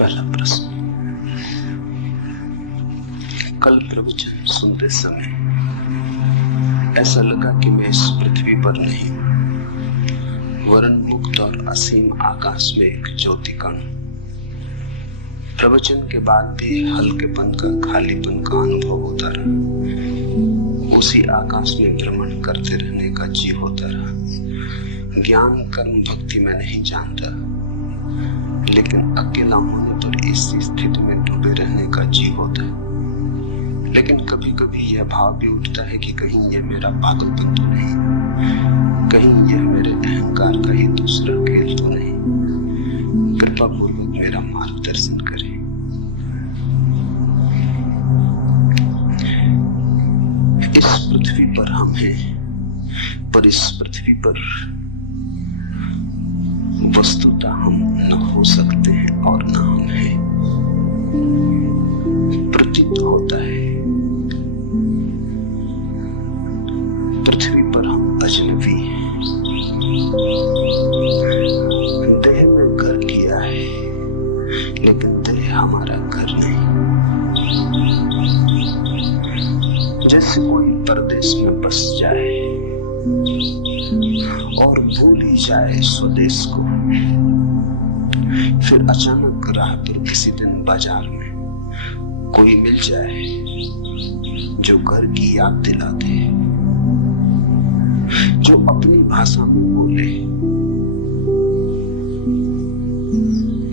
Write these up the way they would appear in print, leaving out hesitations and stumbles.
पहला प्रश्न। कल प्रवचन सुनते समय ऐसा लगा कि मैं इस पृथ्वी पर नहीं वरन मुक्त और असीम आकाश में एक ज्योति कण। प्रवचन के बाद भी हल्केपन का, खालीपन का अनुभव होता रहा। उसी आकाश में भ्रमण करते रहने का जी होता रहा। ज्ञान कर्म भक्ति में नहीं जानता, लेकिन अकेला होने पर इस स्थिति में डूबे रहने का जी होता है। लेकिन कभी कभी यह भाव भी उठता है कि कहीं यह मेरा पागलपन तो नहीं, कहीं यह मेरे अहंकार का ही दूसरा खेल तो नहीं। कृपा पूर्वक मेरा मार्गदर्शन करें। इस पृथ्वी पर हम हैं, पर इस पृथ्वी पर वस्तुतः हम न हो सकते हैं और न हम हैं। प्रतीत होता है पृथ्वी पर हम अजनबी हैं। देह में घर किया है, लेकिन देह हमारा घर नहीं। जैसे कोई परदेश में बस जाए और भूल ही जाए स्वदेश को, फिर अचानक राह पर किसी दिन बाजार में कोई मिल जाए जो घर की याद दिला दे, जो अपनी भाषा में बोले,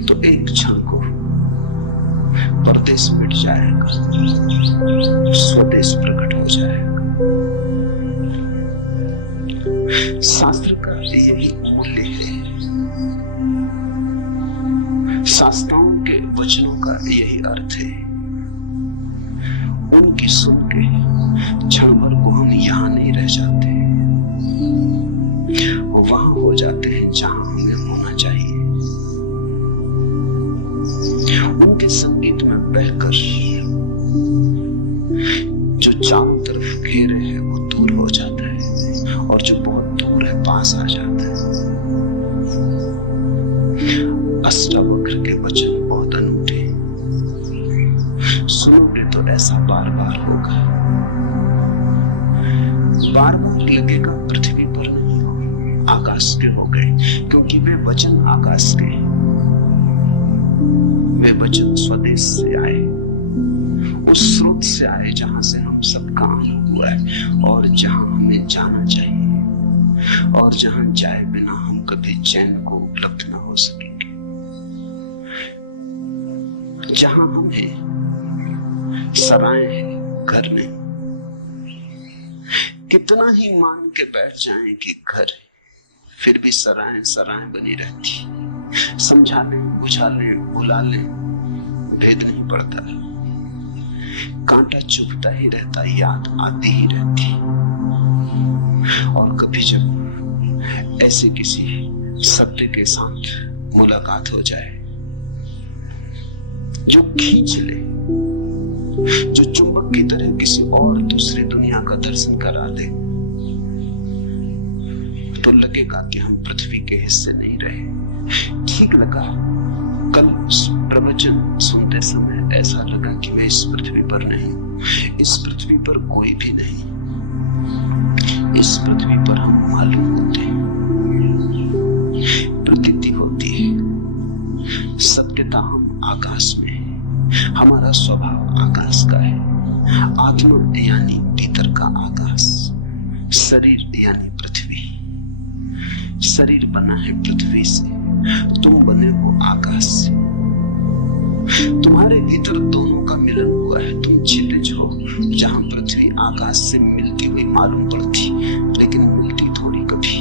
तो एक क्षण को परदेश मिट जाएगा, स्वदेश प्रकट हो जाएगा। शास्त्र का यही मूल्य है, शास्त्राओं के वचनों का यही अर्थ है। उनकी सुन के क्षण भर को हम यहां नहीं रह जाते, वहां हो जाते हैं जहां हमें होना चाहिए। उनके संगीत में बहकर जो चारों तरफ घेरे है वो दूर हो जाता है, और जो बहुत दूर है पास आ जाता है। अष्टावक्र के वचन बहुत अनूठे, सुनोगे तो ऐसा बार बार होगा। बार बार लगेगा पृथ्वी पर नहीं हो, आकाश के हो गए, क्योंकि वे वचन आकाश के, वे वचन स्वदेश से आए, उस स्रोत से आए जहां से हम सबका आना हुआ है, और जहां हमें जाना चाहिए, और जहां जाए बिना हम कभी चैन को उपलब्ध न हो सकेंगे। जहां हम हैं सराय है, घर नहीं। कितना ही मान के बैठ जाएं कि घर है, फिर भी सराय सराय बनी रहती। समझा लें, बुझा लें, बुला लें, भेद नहीं पड़ता। कांटा चुभता ही रहता, याद आती ही रहती। और कभी जब ऐसे किसी शब्द के साथ मुलाकात हो जाए जो खींच ले, जो चुंबक की तरह किसी और दूसरी दुनिया का दर्शन करा दे, तो लगेगा कि हम पृथ्वी के हिस्से नहीं रहे। ठीक लगा। कल प्रवचन सुनते समय ऐसा लगा कि मैं इस पृथ्वी पर नहीं, इस पृथ्वी पर कोई भी नहीं। इस पृथ्वी पर हम मालूम होते हैं, प्रतीति होती है, सत्यता हम आकाश में है। हमारा स्वभाव आकाश का है। आत्मा यानी भीतर का आकाश, शरीर यानी पृथ्वी। शरीर बना है पृथ्वी से, तुम बने हो आकाश से। तुम्हारे भीतर दोनों का मिलन हुआ है। तुम क्षितिज हो, जहां पृथ्वी आकाश से मिलती हुई मालूम पड़ती, लेकिन मिलती थोड़ी कभी।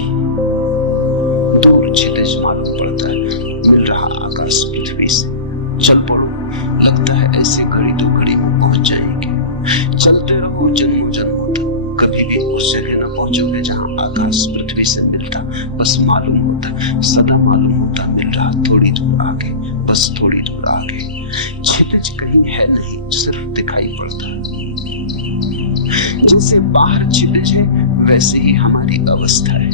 दूर क्षितिज मालूम पड़ता है, मिल रहा आकाश पृथ्वी से। चल पड़ो, लगता है ऐसे घड़ी दो घड़ी में पहुंच जाएंगे। चलते रहो जन्मों जन्मों तक, कभी भी उस जगह न पहुंचोगे जहां आकाश पृथ्वी से मिलता। बस मालूम होता, सदा मालूम होता, मिल रहा थोड़ी दूर आगे, बस थोड़ी दूर आगे। क्षितिज कहीं है नहीं, सिर्फ दिखाई पड़ता। जैसे बाहर क्षितिज है, वैसे ही हमारी अवस्था है।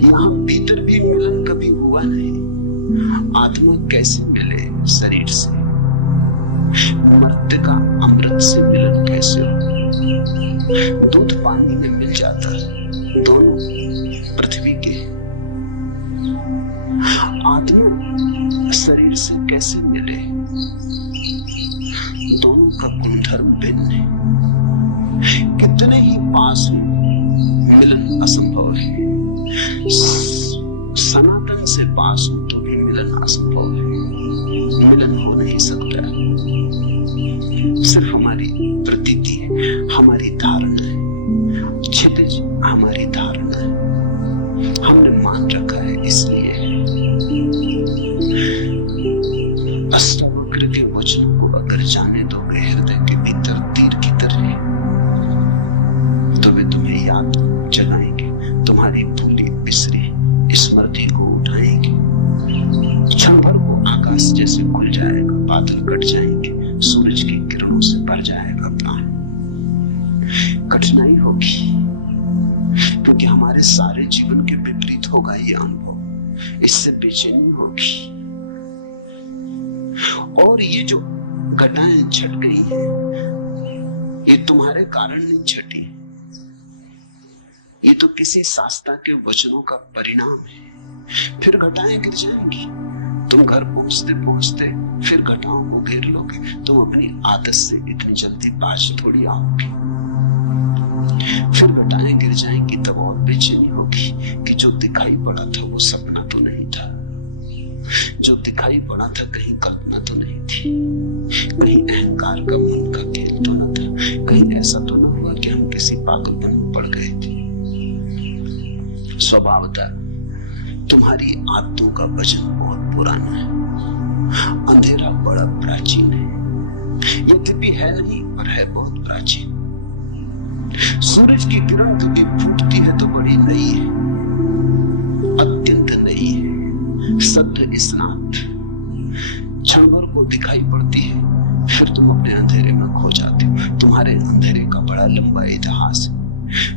यहाँ भीतर भी मिलन कभी हुआ नहीं, आत्मा कैसे मिले शरीर से, मर्त्य का अमृत से मिलन कैसे हो। दूध पानी में मिल जाता, दोनों पृथ्वी के। आत्मा शरीर से कैसे मिले, दोनों का गुणधर्म भिन्न है। कितने ही पास हो, मिलन असंभव है। सनातन से पास हो तो भी मिलन असंभव है, मिलन हो नहीं सकता। सिर्फ हमारी प्रतीति है, हमारी धारणा है, क्षितिज हमारी धारणा है, हमने मान रखा है। इसलिए अष्टावक्र के वचनों को अगर जाने दोगे हृदय के भीतर तीर की तरह, तो वे तुम्हें याद जगाएंगे, तुम्हारी भूली बिसरी स्मृति को उठाएंगे। क्षण भर को आकाश जैसे खुल जाएगा, बादल कट जाएंगे, सूरज की किरणों से भर जाएगा प्राण। कठिनाई होगी क्योंकि हमारे सारे जीवन के विपरीत होगा ये अनुभव, इससे बेचैनी होगी। और ये जो घटाएं छट गई हैं, ये तुम्हारे कारण नहीं छटी, ये तो किसी शास्त्रा के वचनों का परिणाम है। फिर घटाएं गिर जाएंगी, तुम घर पहुंचते पहुंचते फिर घटाओं को घेर लोगे। तुम अपनी आदत से इतनी जल्दी बाज थोड़ी आओगे। फिर घटाएं गिर जाएंगी, तब और बेचैनी होगी कि जो दिखाई पड़ा था वो सपना तो नहीं था, जो दिखाई पड़ा था कहीं कल्पना तो नहीं थी, कहीं अहंकार का मन का खेल तो न था, कहीं ऐसा तो न हुआ कि हम किसी पागलपन में पड़ गए थे। स्वभावतः तुम्हारी आदतों का वजन बहुत पुराना है, अंधेरा बड़ा प्राचीन है, यद्यपि है नहीं पर है बहुत प्राचीन। सूरज की किरण कभी फूटती है तो बड़ी नई है, अत्यंत नई है, सत्य स्नात। क्षण भर को दिखाई पड़ती है, फिर तुम अपने अंधेरे में खो जाते हो। तुम्हारे अंधेरे का बड़ा लंबा इतिहास है।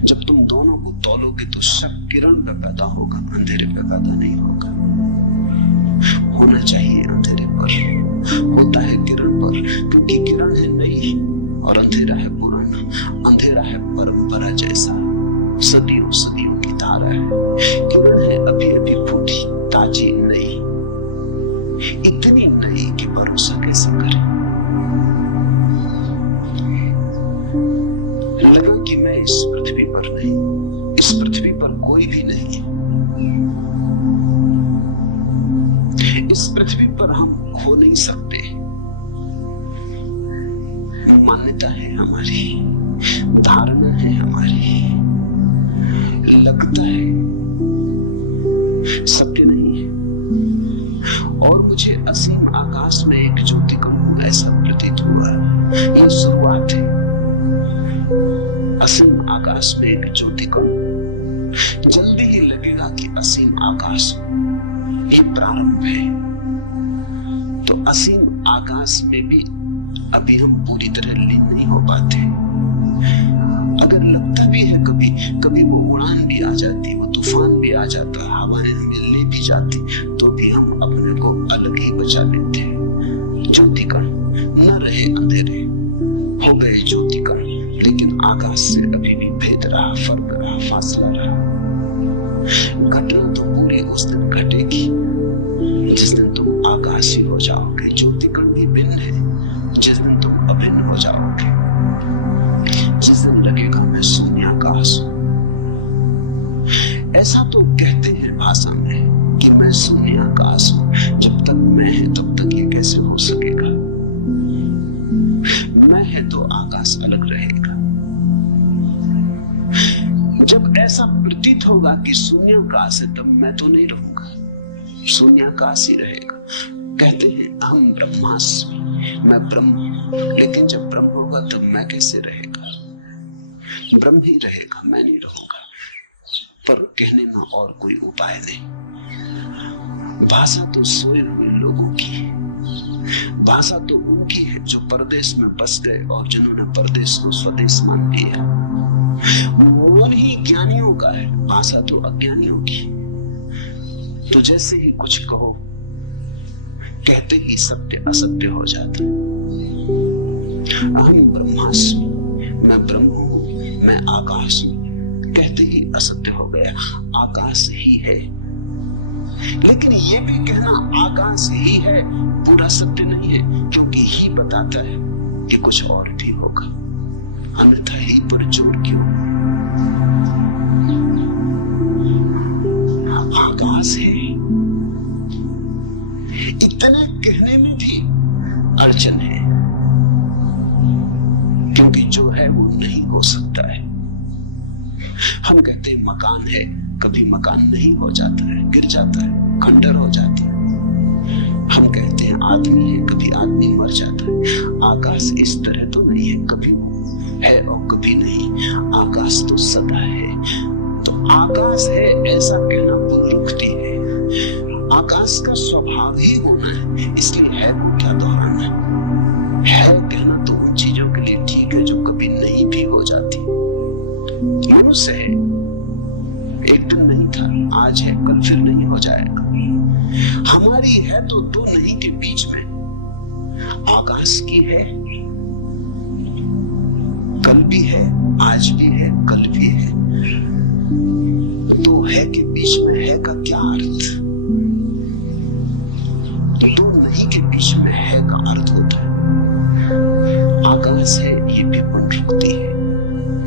जब तुम दोनों को तौलोगे तो शक किरण पे पैदा होगा, अंधेरे पे पैदा नहीं होगा। होना चाहिए अंधेरे पर, होता है किरण पर, क्योंकि किरण है नई और अंधेरा है पुराना। अंधेरा है परंपरा जैसा, सदियों सदियों की धारा है। किरण है अभी अभी फूटी, ताजी, नई, इतनी नई कि भरोसा कैसे करें। लगा कि मैं इस पृथ्वी पर नहीं, इस पृथ्वी पर कोई भी नहीं, इस पृथ्वी पर हम हो नहीं सकते। मान्यता है हमारी, धारणा है हमारी, लगता है, सत्य नहीं है। और मुझे असीम आकाश में एक ज्योति कम ऐसा प्रतीत हुआ। ये शुरुआत है, असीम आकाश में एक ज्योति को जल्दी ही लगेगा कि असीम आकाश ये प्रारंभ है। तो असीम आकाश में भी अभी हम पूरी तरह लीन नहीं हो पाते। अगर लगता भी है कभी कभी वो उड़ान भी आ जाती, वो तूफान भी आ जाता, हवाएं हमें ले भी जाती, तो भी हम अपने को अलग ही बचा लेते। ज्योति कण न रहे, अंधेरे हो गए ज्योति कण, लेकिन आकाश से अभी भी भेद रहा, फर्क रहा, फासला रहा। घटना तो पूरी उस दिन घटेगी जिस दिन तुम आकाशी हो जाओगे। ज्योति कण भी भिन्न है जिस दिन तुम अभिन्न हो जाओगे, जिस दिन लगेगा मैं शून्याकाश हूं। ऐसा तो कहते हैं भाषा में कि मैं शून्याकाश हूं। जब तक मैं है तब तक ये कैसे हो सकेगा? मैं है तो आकाश अलग रहेगा। जब ऐसा प्रतीत होगा कि शून्याकाश है, तब मैं तो नहीं रहूंगा, शून्याकाश ही रहेगा। कहते हैं हम ब्रह्मास्मि, मैं ब्रह्म। लेकिन जब ब्रह्म होगा तब मैं कैसे रहेगा? ब्रह्म ही रहेगा, मैं नहीं रहूंगा। पर कहने में और कोई उपाय नहीं। भाषा तो सोए हुए लोगों की, भाषा तो उनकी है जो परदेश में बस गए और जिन्होंने परदेश को स्वदेश मान लिया। मौन ही ज्ञानियों का है, भाषा तो अज्ञानियों की। तो जैसे ही कुछ कहो कहते ही सत्य असत्य हो जाता है। अहम ब्रह्मास्मि, मैं ब्रह्म हूं, मैं आकाश हूं, कहते ही असत्य हो गया, आकाश ही है। लेकिन ये भी कहना आकाश ही है पूरा सत्य नहीं है, क्योंकि ही बताता है कि कुछ और भी होगा, अन्यथा ही पर जोर क्यों। आकाश है, इतने कहने में भी अड़चन है, क्योंकि जो है वो नहीं हो सकता है। हम कहते हैं मकान है, कभी मकान नहीं हो जाता है, गिर जाता है, खंडर हो जाता है। हम कहते हैं आदमी है, कभी आदमी मर जाता है। आकाश इस तरह तो नहीं है, कभी है और कभी नहीं, आकाश तो सदा है। तो आकाश है ऐसा कहना पुनरुक्ति है। आकाश का स्वभाव ही होना है, इसलिए है को क्या दोहराना है कहना तो उन चीजों के लिए ठीक है जो कभी नहीं भी हो जाती। मनुष्य है, एक दिन नहीं था, आज है, कल फिर नहीं हो जाएगा। हमारी है तो दो नहीं के बीच में, आकाश की है, कल भी है, आज भी है, कल भी है। दो है के बीच में है का क्या अर्थ? दो नहीं के बीच में है का अर्थ होता है। आकाश है, ये भी पुनरुक्ति है,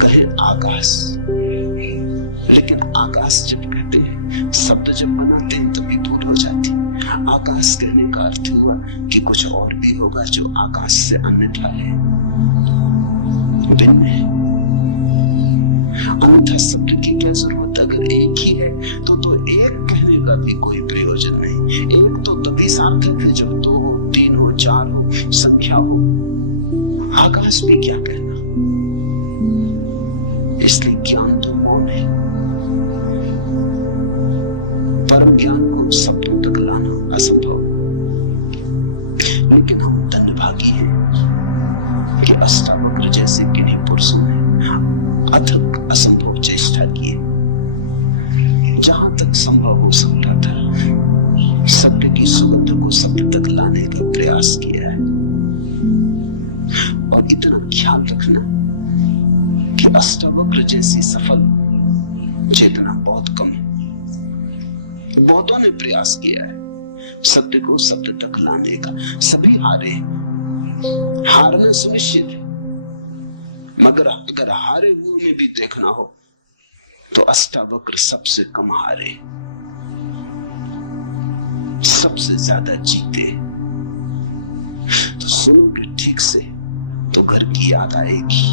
कहे आकाश। लेकिन आकाश जब कहते हैं, शब्द जब बनाते हैं तभी भूल हो जाती। आकाश कहने का अर्थ हुआ कि कुछ और भी होगा जो आकाश से अन्यथा है, भिन्न है। अन्यथा शब्द की क्या जरूरत? अगर एक ही है तो एक कहने का भी कोई प्रयोजन नहीं। एक तो तभी सार्थक है जब दो हो, तीन हो, चार हो, संख्या हो। आकाश भी क्या कहना? इसलिए ज्ञान तो मौन है। परम ज्ञान को शब्दों तक लाना असंभव, लेकिन हम धन्यभागी हैं कि अष्टावक्र जैसे किन्हीं पुरुषों ने अथक असंभव चेष्टा की है। जहां तक संभव हो सकता था, सत्य की सुगंध को शब्द तक लाने का प्रयास किया है। और इतना ख्याल रखना कि अष्टावक्र जैसी सफल चेतना बहुत कम है। बहुतों ने प्रयास किया है सत्य को शब्द तक लाने का, सभी हारे। हारना सुनिश्चित है, मगर अगर हारे हुए में भी देखना हो तो अष्टावक्र सबसे कम हारे, सबसे ज्यादा जीते। तो सुनोगे ठीक से तो घर की याद आएगी।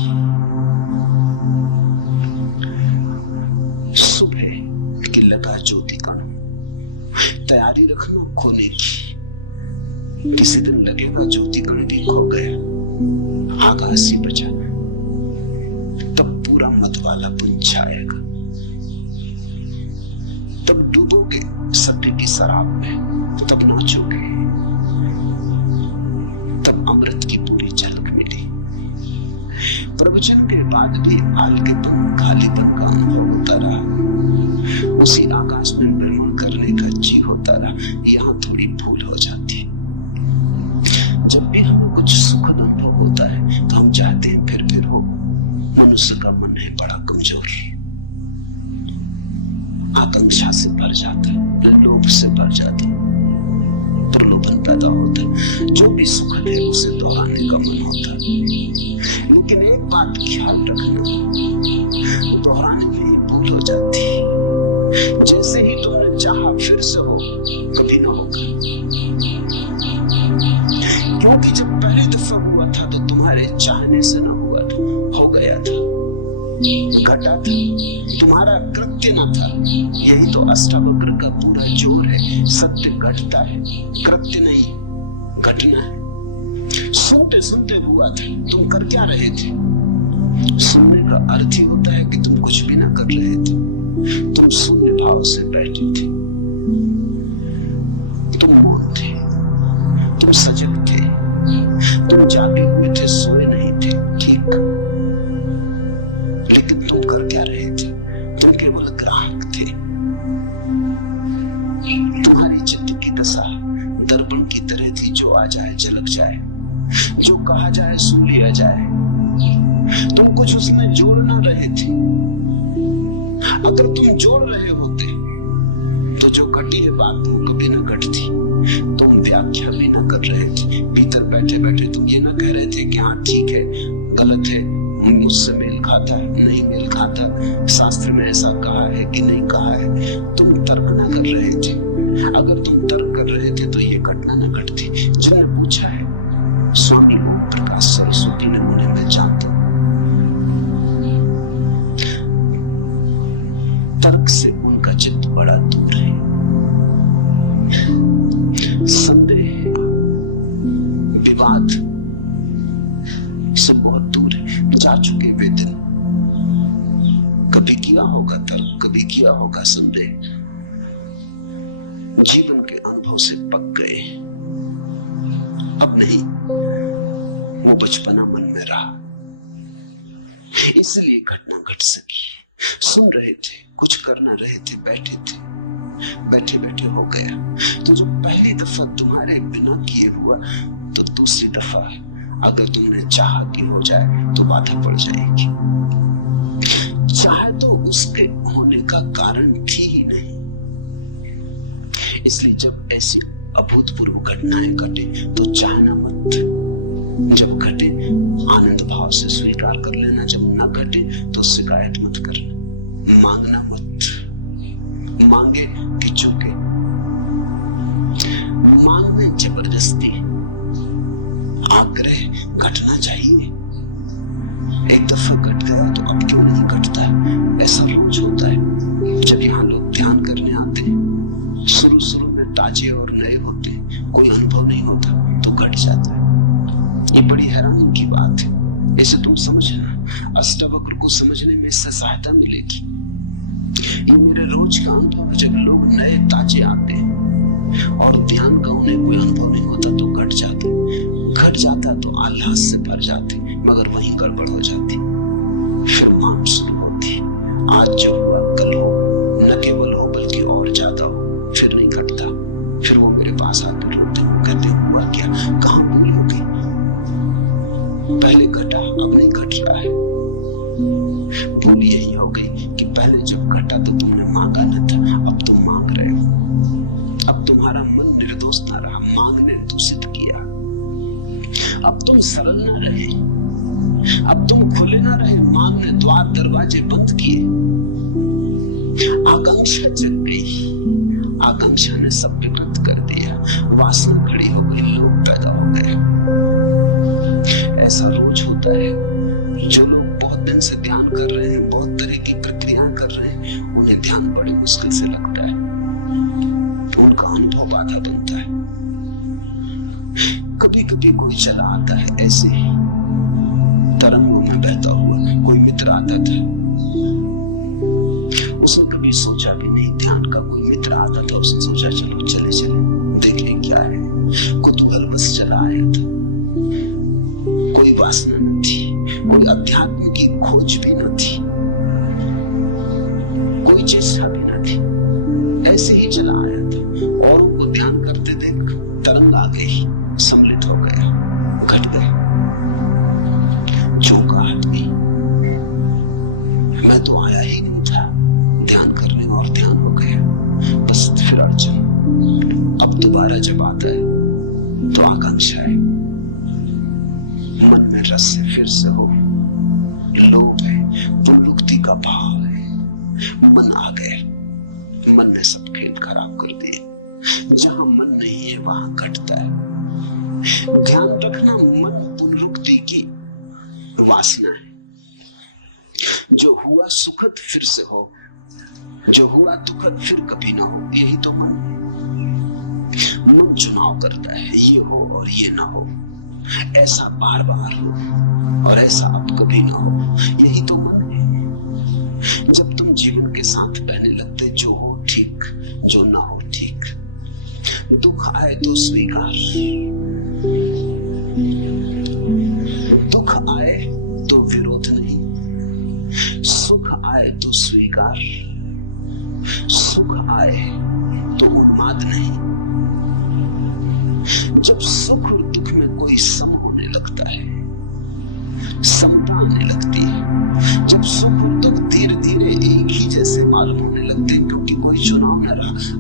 सुबह की लगा ज्योति कण, तैयारी रखना खोने की। किसी दिन लगेगा ज्योति कण भी खो गया, आकाश ही बचा, तब पूरा मत वाला पुंज छाएगा। तब डूबोगे सत्य की शराब में, तब नाचोगे, तब अमृत की पूरी झलक मिली। प्रवचन के बाद भी आलकेपन, खालीपन का अनुभव होता रहा। उसी आकाश में भ्रमण करने का जी होता रहा। यहाँ थोड़ी भूल हो जाती है। जब भी हमें कुछ सुखद अनुभव होता है तो हम चाहते हैं फिर हो। मनुष्य का मन है बड़ा कमजोर, आकांक्षा से भर जाता है, लोभ से भर जाता है, प्रलोभन पैदा होता है। जो भी सुखद है उसे दोहराने का मन होता है। लेकिन एक बात ख्याल रखना, दोहराने में ही भूल हो जाती है। जैसे ही तुमने चाहा फिर से हो, कभी ना होगा। क्योंकि जब पहली दफा हुआ था तो तुम्हारे चाहने से ना हुआ था, हो गया था, घटा था, तुम्हारा कृत्य न था। यही तो अष्टावक्र का पूरा जोर है। सत्य घटता है, कृत्य नहीं, घटना है। सुनते सुनते हुआ था, तुम कर क्या रहे थे? सुनने का अर्थ ही होता है कि तुम कुछ भी ना कर रहे थे, तुम शून्य भाव से बैठे थे, तुम मौन थे, तुम सजग थे, तुम जागे हुए थे, सोए नहीं थे, ठीक। लेकिन तुम कर क्या रहे थे? तुम केवल ग्राहक थे। तुम्हारी चित्त की दशा दर्पण की तरह थी आ जाए, झलक जाए, जो कहा जाए सुन लिया जाए। तुम कुछ उसमें जोड़ ना रहे थे। अगर तुम जोड़ रहे होते तो जो घटी है बात वो कभी ना घटती। तुम व्याख्या भी ना कर रहे थे। भीतर बैठे बैठे तुम ये ना कह रहे थे कि हाँ ठीक है, गलत है, मुझसे मेल खाता है, नहीं मेल खाता, शास्त्र में ऐसा कहा है कि नहीं कहा है। तुम तर्क ना कर रहे थे। अगर तुम तर्क कर रहे थे तो ये घटना न घटती। जिन्हें पूछा है स्वामी ओम प्रकाश सरस्वती ने, उन्हें मैं जानता हूं। तर्क से उनका चित्त बड़ा दूर है, संदेह विवाद से बहुत दूर है। जा चुके वे दिन, कभी किया होगा तर्क, कभी किया होगा संदेह, जीवन के अनुभव से पक गए। अब नहीं, वो बचपना मन में रहा, इसलिए घटना घट सकी। सुन रहे थे, कुछ कर ना रहे थे, बैठे थे, बैठे बैठे हो गया। तो जो पहली दफा तुम्हारे बिना किए हुआ, तो दूसरी दफा अगर तुमने चाहा कि हो जाए तो बाधा पड़ जाएगी। चाहे तो उसके होने का कारण थी ही नहीं। इसलिए जब ऐसी अभूतपूर्व घटनाएं घटे तो चाहना मत। जब घटे आनंद भाव से स्वीकार कर लेना, जब ना घटे तो शिकायत मत करना, मांगना मत। मांगे कि चुके, मांगने जबरदस्ती, आग्रह घटना चाहिए। एक दफा घट गया तो अब क्यों नहीं घटता है? ऐसा रोज होता है। जब यहाँ लोग ध्यान करने आते हैं, शुरू शुरू में ताजे और नए होते हैं, कोई अनुभव नहीं होता तो घट जाता है। ये बड़ी हैरानी की बात है। इसे तुम समझना, अष्टावक्र को समझने में इससे सहायता मिलेगी। ये मेरे रोज का अनुभव है। जब लोग नए ताजे आते हैं और ध्यान का उन्हें कोई अनुभव नहीं होता तो घट जाते। घट जाता तो आह्लाद से भर जाते, मगर वहीं गड़बड़ हो जाती। फिर मांग शुरू होती, आज जो हुआ कल हो, न केवल हो बल्कि और ज्यादा हो। फिर नहीं घटता। फिर वो मेरे पास आते रोते, कहते हुआ क्या, कहां भूल हो गई? पहले घटा, अब नहीं घट रहा है। भूल यही हो गई कि पहले जब घटा तो तुमने मांगा न था, अब तुम मांग रहे हो। अब तुम्हारा मन निर्दोष न रहा, मांगने दूषित किया। अब तुम सरल न रहे, अब तुम खुले न रहे, मांगने द्वार दरवाजे बंद किए। आकांक्षा जग गई, आकांक्षा ने सब विकृत कर दिया, वासना खड़ी हो गई, लोग पैदा हो गए। ऐसा रोज होता है। जो लोग बहुत दिन से ध्यान कर रहे हैं, बहुत तरह की प्रक्रियाएं कर रहे हैं, उन्हें ध्यान बड़ी मुश्किल से लगता है, उनका अनुभव बाधा बनता है। कभी कभी कोई चला आता है ऐसे ही तरंगों में बहता हुआ, कोई मित्र आता था, उसने कभी सोचा भी नहीं, ध्यान का कोई मित्र आता था, उसने सोचा चलो चले चले देखें क्या है, कुतूहल बस चला आया था। कोई वासना न थी, कोई अध्यात्म की खोज भी न थी, कोई चेष्टा भी न थी, ऐसे ही चला आया था। और उनको ध्यान करते देख तरंग आ गई, सम्मिलित हो गया, घट गया, चौंका हट गई। मैं तो आया ही नहीं था ध्यान करने, और ध्यान हो गया। बस फिर अर्जुन अब दोबारा जब आता है तो आकांक्षा है, मन में रस से फिर से हो, लोभ है, पुनरुक्ति का भाव है। मन आ गया, मन ने सब खेल खराब कर दिए। जहां मन नहीं है वहां घटता है। ध्यान रखना, मन पुनरुक्ति की वासना है। जो हुआ सुखद फिर से हो, जो हुआ दुखद फिर कभी ना हो, यही तो मन है। मन चुनाव करता है, ये हो और ये ना हो, ऐसा बार बार हो और ऐसा अब कभी ना हो, यही तो मन है। जब तुम जीवन के साथ बहने लगते, जो हो ठीक, जो ना हो ठीक, दुख आए तो स्वीकार, दुख आए तो विरोध नहीं, सुख आए तो स्वीकार, सुख आए तो उन्माद नहीं। जब सुख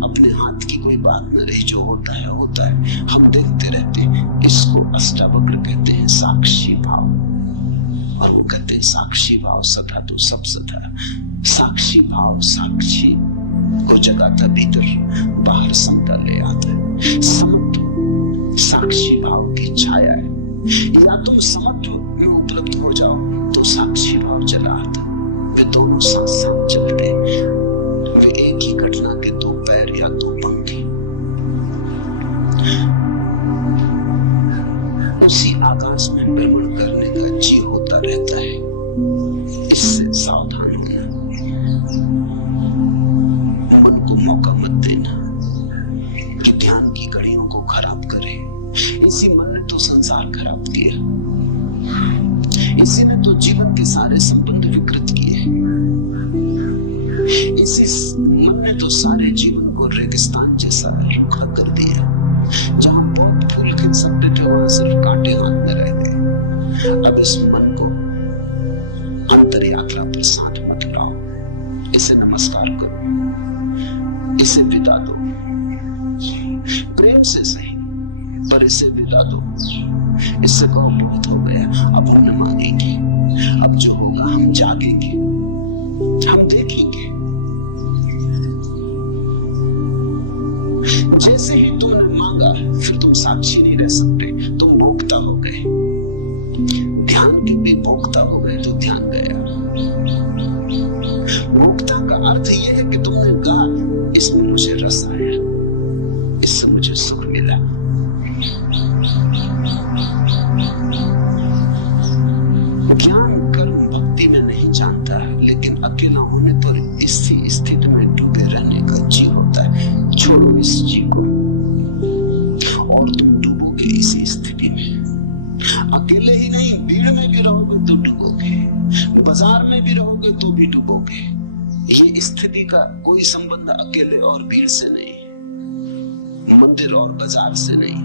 अपने हाथ की कोई बात न रही, जो होता है होता है, हम देखते रहते हैं। इसको अष्टावक्र कहते हैं साक्षी भाव। और वो कहते हैं साक्षी भाव सदा तो सब सदा। साक्षी भाव साक्षी को जगाता भीतर, बाहर समता ले आता है। समत्व साक्षी भाव की छाया है। या तुम समत्व में उपलब्ध हो जाओ तो साक्षी भाव चला आता। वे दोनों साथ साथ चलते हैं। वे एक ही घटना के दो पैर या दो पंक्ति। उसी आकाश में भ्रमण करने का जी होता रहता है। इससे सावधान होना। मन को मौका मत देना कि ध्यान की घड़ियों को खराब करे। इसी मन ने तो संसार खराब किया। इसी ने तो जीवन के सारे संबंध विकृत किए। इसी मन ने तो सारे जीवन को रेगिस्तान जैसा रुखा कर दिया। जहां बहुत फूल खिल सकते थे वहां सिर्फ कांटे हाथ में रह गए। अब इस मन को अंतर यात्रा पर साथ मत लाओ। इसे नमस्कार करो, इसे विदा दो, प्रेम से सही, पर इसे विदा दो। इससे कहो बहुत हो गया, अब हम न मांगेंगे। अब जो होगा हम जागेंगे, हम देखेंगे। जैसे ही तुमने मांगा फिर तुम साक्षी नहीं रह सकते, तुम भोक्ता हो गए। ध्यान के भी भोक्ता हो गए तो ध्यान गया। भोक्ता का अर्थ यह है कि तुमने कहा इसमें मुझे रस आया, इससे मुझे सुख मिला। ज्ञान कर्म भक्ति में नहीं जानता है, लेकिन अकेला होने पर इसी स्थिति में डूबे रहने का जी होता है। छोड़ो इस जी को और तुम डूबोगे इसी स्थिति में। अकेले ही नहीं, भीड़ में भी रहोगे तो डूबोगे, बाजार में भी रहोगे तो भी डूबोगे। ये स्थिति का कोई संबंध अकेले और भीड़ से नहीं, मंदिर और बाजार से नहीं,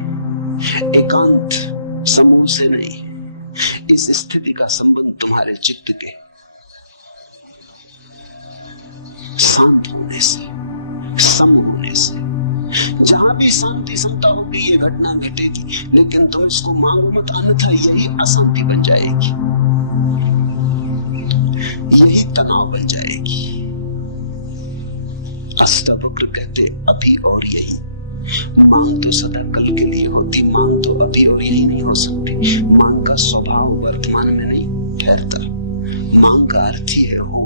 एकांत समूह से नहीं। इस स्थिति का संबंध तुम्हारे चित्त के शांत होने से, सम होने से। जहां भी शांति समता होगी ये घटना घटेगी, लेकिन तुम इसको मांगो मत, अन्यथा यही अशांति बन जाएगी, यही तनाव बन जाएगी। अष्टावक्र कहते अभी और यही। मांग तो सदा कल के लिए होती, मांग तो अभी और यही नहीं हो सकती। मांग का स्वभाव वर्तमान में नहीं ठहरता। मांग का अर्थ ही है हो,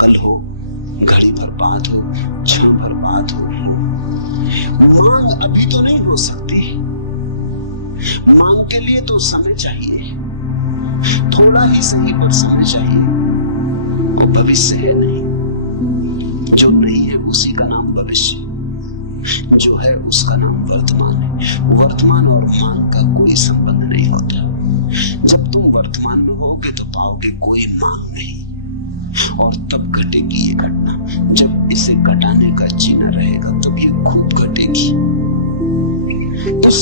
कल हो, घड़ी भर बाद हो, क्षण भर बाद हो। मांग अभी तो नहीं हो सकती। मांग के लिए तो समय चाहिए, थोड़ा ही सही पर समय चाहिए। और भविष्य है नहीं, जो नहीं है उसी का नाम भविष्य, जो है उसका नाम वर्तमान है। वर्तमान और मांग का कोई संबंध नहीं होता। जब तुम वर्तमान में होगे तो पाओगे कोई मांग नहीं, और तब घटेगी ये घटना। जब इसे घटाने का जी न रहेगा तब ये खूब घटेगी। इस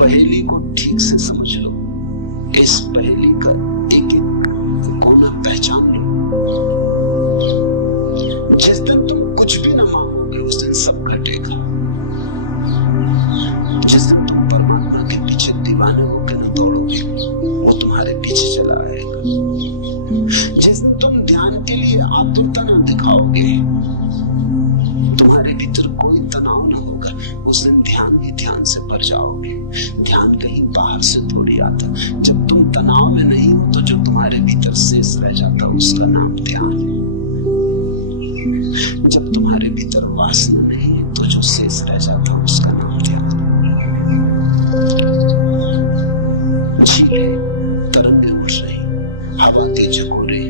पहेली को ठीक से समझ लो, इस पहेली का एक एक कोना पहचान लो। जिस दिन तुम कुछ भी न मांगोगे उस दिन सब घटेगा। जिस दिन तुम परमात्मा के पीछे दीवाने होकर न दौड़ोगे, वो तुम्हारे पीछे चला आएगा। जिस दिन तुम ध्यान के लिए आतुरता न दिखाओगे, तुम्हारे भीतर कोई तनाव न होगा, उस दिन ध्यान ही ध्यान से भर जाओगे। ध्यान कहीं बाहर से थोड़ी आता। जब तुम तनाव में नहीं हो तो जो तुम्हारे भीतर शेष रह जाता उसका नाम ध्यान है। जब तुम्हारे भीतर वासना नहीं है तो जो शेष रह जाता उसका नाम ध्यान है। झीलें तरंगे उठ रही, हवा के झकोरे,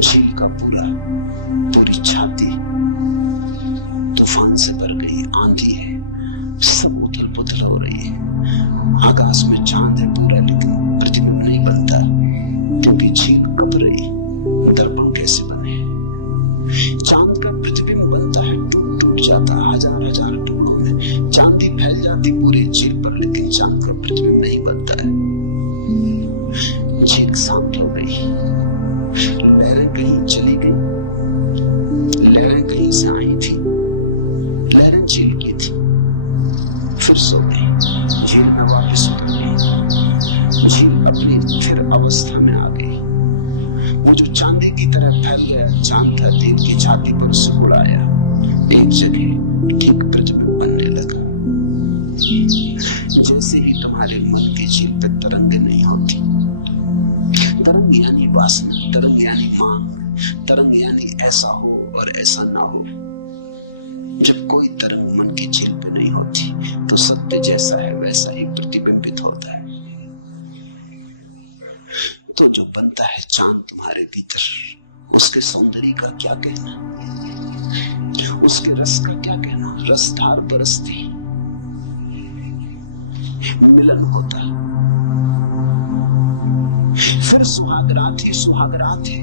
झील का पूरी छाती तूफान से भर गई, आंधी है, सब उथल पुथल हो रही है। आकाश में चांद है पूरा, लेकिन प्रतिबिंब नहीं बनता क्योंकि झील कब रही। दर्पण कैसे बने? चांद का प्रतिबिंब बनता है, टूट टूट जाता, हजार हजार टुकड़ों में चांदी फैल जाती पूरी झील पर, लेकिन चांद का प्रतिबिंब नहीं बनता है। झील शांत हो गई, लहरें कहीं चली गई, लहरें कहीं से आई थी, ठीक ब्रज में बनने लगा। जैसे ही तुम्हारे मन की झील पे तरंग नहीं होती, तरंग यानी वासना, तरंग यानी मांग, तरंग यानी ऐसा हो और ऐसा ना हो। जब कोई तरंग मन की झील पे नहीं होती तो सत्य जैसा है वैसा ही प्रतिबिंबित होता है। तो जो बनता है चांद तुम्हारे भीतर, उसके सौंदर्य का क्या कहना, उसके रस का क्या कहना। रसधार बरसती, मिलन होता, फिर सुहागरात ही सुहागरात है।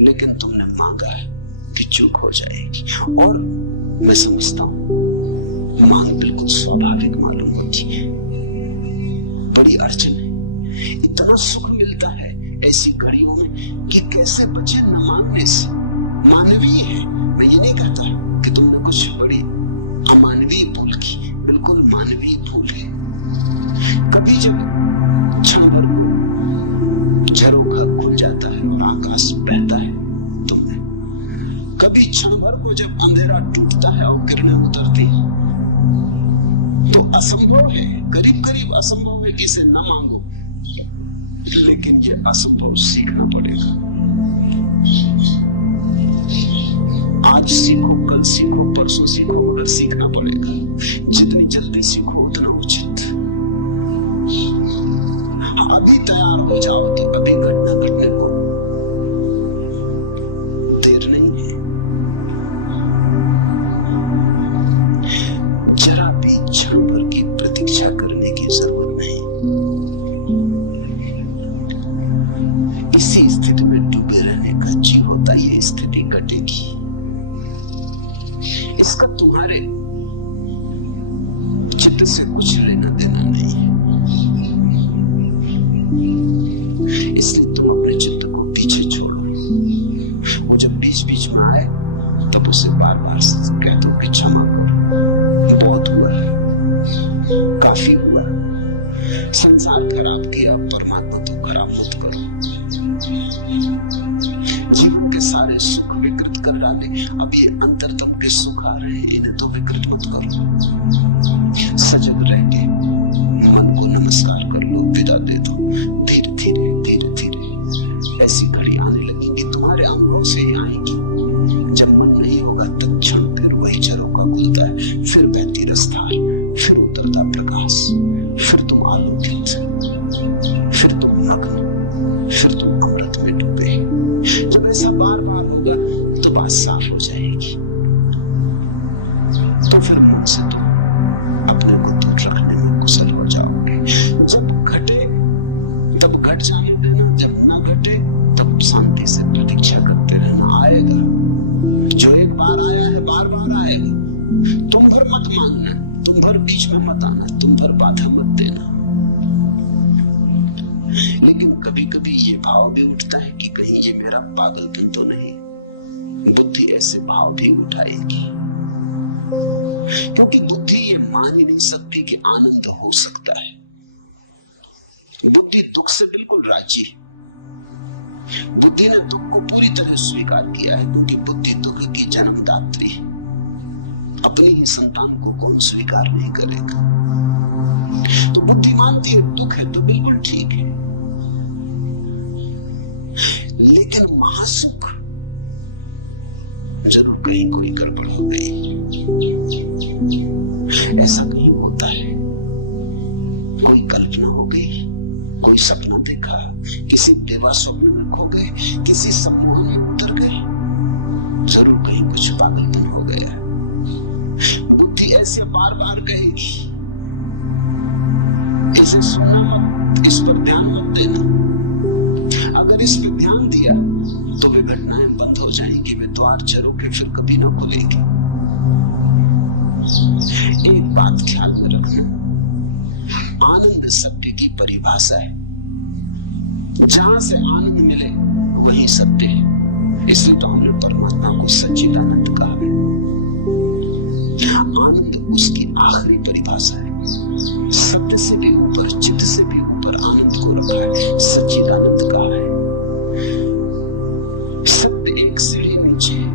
लेकिन तुमने मांगा है कि चूक हो जाएगी, और मैं समझता हूं मांग बिल्कुल स्वाभाविक मालूम होती है। बड़ी अड़चन है, इतना सुख मिलता है ऐसी घड़ियों में कि कैसे बचे न मांगने से। मानवीय है, मैं ये नहीं कहता कि तुमने कुछ बड़ी अमानवीय भूल की, बिल्कुल मानवीय भूल है। कभी जब क्षण भर झरोखा खुल जाता है और आकाश बहता है तुमने, कभी क्षण भर को जब अंधेरा टूटता है और किरणें उतरती हैं, तो असंभव है, करीब करीब असंभव है कि इसे न मांगो। लेकिन ये असंभव सीखना पड़ेगा। आज सीखो, कल सीखो, परसों सीखो, मगर सीखना पड़ेगा। जितनी जल्दी सीखो उतना उचित। अभी तैयार हो जाओ तो अभी घटना घटने को देर नहीं है। जरा भी क्षण भर की प्रतीक्षा करने की जरूरत नहीं। इसी स्थिति में डूबे रहने का जी होता, ये स्थिति घटेगी, इसका तुम्हारे चित्त से कुछ लेना देना नहीं है। इसलिए तुम अपने चित्त को पीछे छोड़ो। वो जब बीच बीच में आए तब उसे बार बार कह दो कि क्षमा करो, बहुत हुआ, काफी हुआ, संसार खराब किया, परमात्मा तो खराब मत करो। जीवन के सारे सुख विकृत कर डाले, अब ये अंतरतम के सुख आ रहे हैं, इन्हें तो विकृत मत करो। सजग रह के मन को नमस्कार कर लो, विदा दे दो। धीरे धीरे धीरे धीरे ऐसी घड़ी आने लगेगी, तुम्हारे अनुभव से ही आएगी। जब मन नहीं होगा तत्क्षण फिर वही झरोखा खुलता है, फिर बहती रसधार, फिर उतरता प्रकाश, फिर तुम आलोकित, फिर तुम मग्न, फिर तुम अमृत में डूबे। जब ऐसा बार बार होगा तो बात साफ हो जाएगी। तो फिर मन से तुम अपने को दूर रखने में कुशल हो जाओगे। जब घटे तब घट जाने देना, जब ना घटे तब शांति से प्रतीक्षा करते रहना। आएगा, जो एक बार आया है बार बार आएगा। तुम भर मत मांगना, तुम भर बीच में मत आना, तुम भर बाधा मत देना। लेकिन कभी कभी ये भाव भी उठता है कि कहीं ये मेरा पागलपन तो नहीं। बुद्धि ऐसे भाव भी उठाएगी, क्योंकि बुद्धि ये मान ही नहीं सकती कि आनंद हो सकता है। बुद्धि दुख से बिल्कुल राजी है। बुद्धि ने दुख को पूरी तरह स्वीकार किया है, क्योंकि बुद्धि दुख की जन्मदात्री है। अपनी ही संतान को कौन स्वीकार नहीं करेगा। तो बुद्धि मानती है दुख है तो बिल्कुल ठीक है। लेकिन महासुख जरूर कहीं कोई गड़बड़ हो गई। ऐसा कहीं होता है, कोई कल्पना हो गई, कोई सपना देखा, किसी देवा स्वप्न में खो गए, किसी समूह में उतर गए, जरूर कहीं कुछ पागलपन हो गया। बुद्धि ऐसे बार बार कहेगी, इसे सुनना मत, इस पर ध्यान मत देना। अगर इस पर ध्यान दिया तो वे घटनाएं बंद हो जाएंगी, वे द्वार झरोखे फिर कभी ना खुलेंगे। एक बात ख्याल में रखना, आनंद सत्य की परिभाषा है। जहां से आनंद मिले वही सत्य है। इसलिए तो हमने परमात्मा को सच्चिदानंद कहा है। आनंद उसकी आखिरी परिभाषा है। सत्य से भी ऊपर, चित्त से भी ऊपर आनंद को रखा है, सच्चिदानंद कहा है। सत्य एक सीढ़ी नीचे है,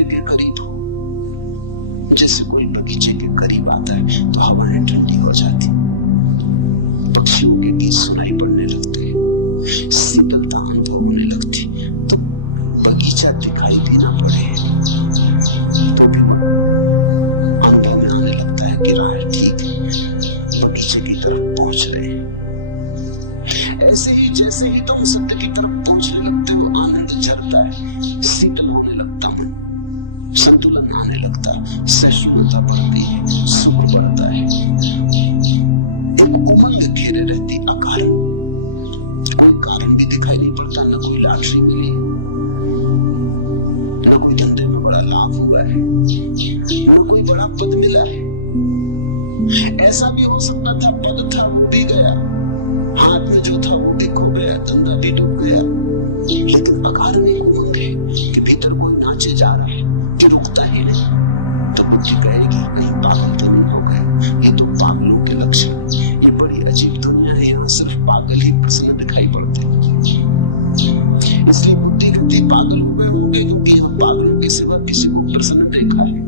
बूटे के करीब हो। जैसे कोई बगीचे के करीब आता है तो हवाएं ठंडी हो जाती, पक्षियों के गीत सुनाई पड़ने लगते, शीतलता अनुभव होने लगती। तो बगीचा दिखाई देना पड़े तो भी अनुभव में आने लगता है कि राह ठीक है, बगीचे की तरफ पहुंच रहे हैं। ऐसे ही जैसे ही तुम सत्य की तरफ पहुंचने लगते हो, आनंद झरता है, शीतल होने लगता मन, संतुलन आने लगता, सहिष्णुता बढ़ती है, सुख बढ़ता है, एक उमंग घेरे रहती अकारण। कोई कारण भी दिखाई नहीं पड़ता, न कोई लॉटरी मिली, न कोई धंधे में बड़ा लाभ हुआ है, न कोई बड़ा पद मिला है। ऐसा भी हो सकता था पद था वो भी गया, हाथ में जो था वो भी खो गया, धंधा भी डूब गया, लेकिन अकारण एक उमंग है कि भीतर कोई नाचे जा रहा है कि रुकता ही नहीं। तब बुद्धि कहेगी कहीं पागल तो नहीं हो गया, ये तो पागलों के लक्षण, ये बड़ी अजीब दुनिया है, यहाँ सिर्फ पागल ही प्रसन्न दिखाई पड़ते। इसलिए बुद्धि कहती पागल हो गए होंगे क्योंकि यहाँ पागलों के सिवा किसी को प्रसन्न देखा है।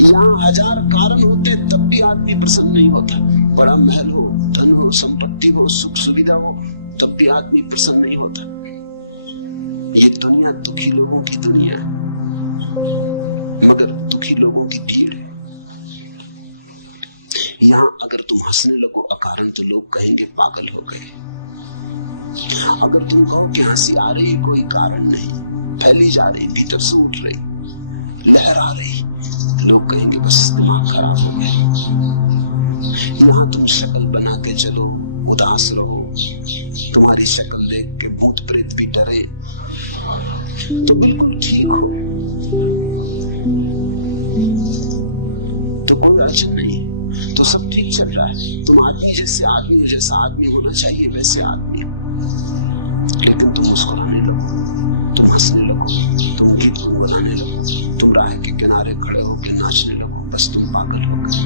यहाँ हजार कारण होते तब भी आदमी प्रसन्न नहीं होता, बड़ा महल हो, धन हो, संपत्ति हो, सुख सुविधा हो, तब भी आदमी प्रसन्न नहीं होता। ये दुनिया दुखी लोगों की दुनिया है, मगर दुखी लोगों की भीड़ है। यहाँ अगर तुम हंसने लगो अकारण तो लोग कहेंगे पागल हो गए। अगर तुम कहो कि हंसी आ रही कोई कारण नहीं, फैली जा रही, भीतर से उठ रही, लहर आ रही, लोग कहेंगे बस दिमाग खराब हो गया। यहाँ तुम शक्ल बना के चलो, उदास रहो, तुम्हारी शक्ल देख के भूत प्रेत भी डरे तो बिल्कुल ठीक हो, तो कोई अड़चन नहीं है, तो सब ठीक चल रहा है। तुम आदमी जैसे आदमी हो, जैसा आदमी होना चाहिए वैसे आदमी हो, लेकिन तुम मुस्कुराने लगो, तुम हंसने लगो, तुम गीत बनाने लगो, तुम राह के किनारे खड़े होकर नाचने लगो, बस तुम पागल हो गए।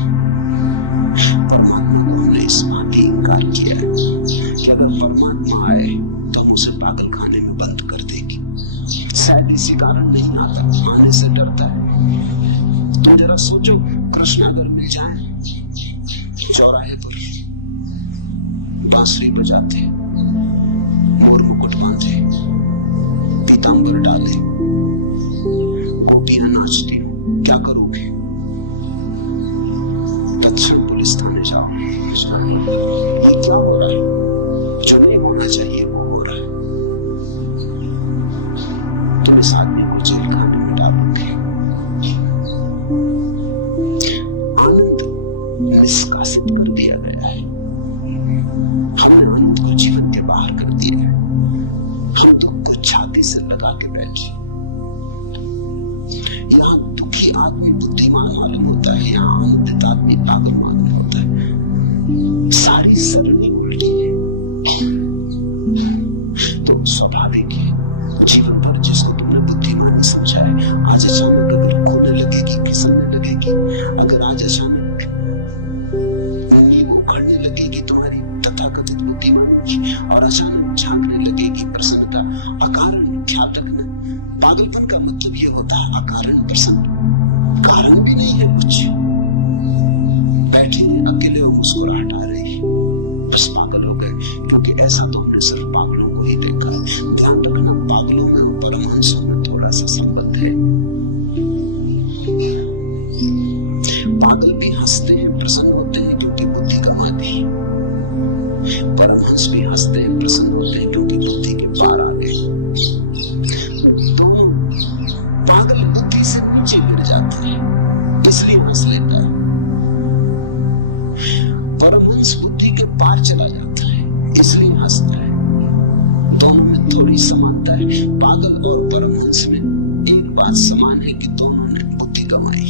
परमात्मा ने इस बात की इनकार किया है कि अगर परमात्मा आए तो हम उसे पागल खाने में बंद कर देगी। शायद इसी कारण नहीं आता, आने से डरता है। तुम जरा सोचो, कृष्ण अगर मिल जाए चौराहे पर, बांसुरी बजाते, मोर मुकुट बांधे, पीतांबर डाले, गोपियां नाचती, क्या करोगे? तत्क्षण पुलिस थाने जाओ, ये क्या हो रहा है? जो नहीं होना चाहिए वो हो रहा है। तुम इस आदमी को जेल खाने में डालोगे। आनंद निष्कासित कर दिया गया है, हमने आनंद को जीवन के बाहर कर दिया है। हम दुख को छाती से लगा के बैठे। यहाँ दुखी आदमी बुद्धिमान मालूम होता है, यहाँ आनंदित आदमी पागल मालूम होता है। सारी सरणी उल्टी है। तो स्वाभाविक है, जीवन भर जिसको तुमने बुद्धिमानी समझा है, आज अचानक अगर खोने लगेगी, फिसलने लगेगी, अगर आज अचानक नींव उखड़ने लगेगी तुम्हारी तथाकथित बुद्धिमानी की, और अचानक झांकने लगेगी प्रसन्नता, अकारण ख्याल रखना। पागलपन का मतलब ये होता है अकारण प्रसन्न, कारण भी नहीं है कुछ, बैठे अकेले हो, मुस्कुराहट आ रही, बस पागल हो गए। क्योंकि ऐसा तो हमने सिर्फ पागलों को ही देखा है। ध्यान रखना, पागलों में और परमहंसों में थोड़ा सा संबंध है। पागल भी हंसते हैं, प्रसन्न होते हैं क्योंकि बुद्धि गंवा दी। परमहंस भी हंसते हैं, प्रसन्न होते हैं क्योंकि बुद्धि के पार आ गए। दोनों पागल बुद्धि से नीचे गिर जाते हैं, इसलिए हंस लेता है। परमहंस बुद्धि के पार चला जाता है, इसलिए हंसता है। दोनों में थोड़ी समानता है। पागल और परमहंस में एक बात समान है कि दोनों ने बुद्धि गंवाई।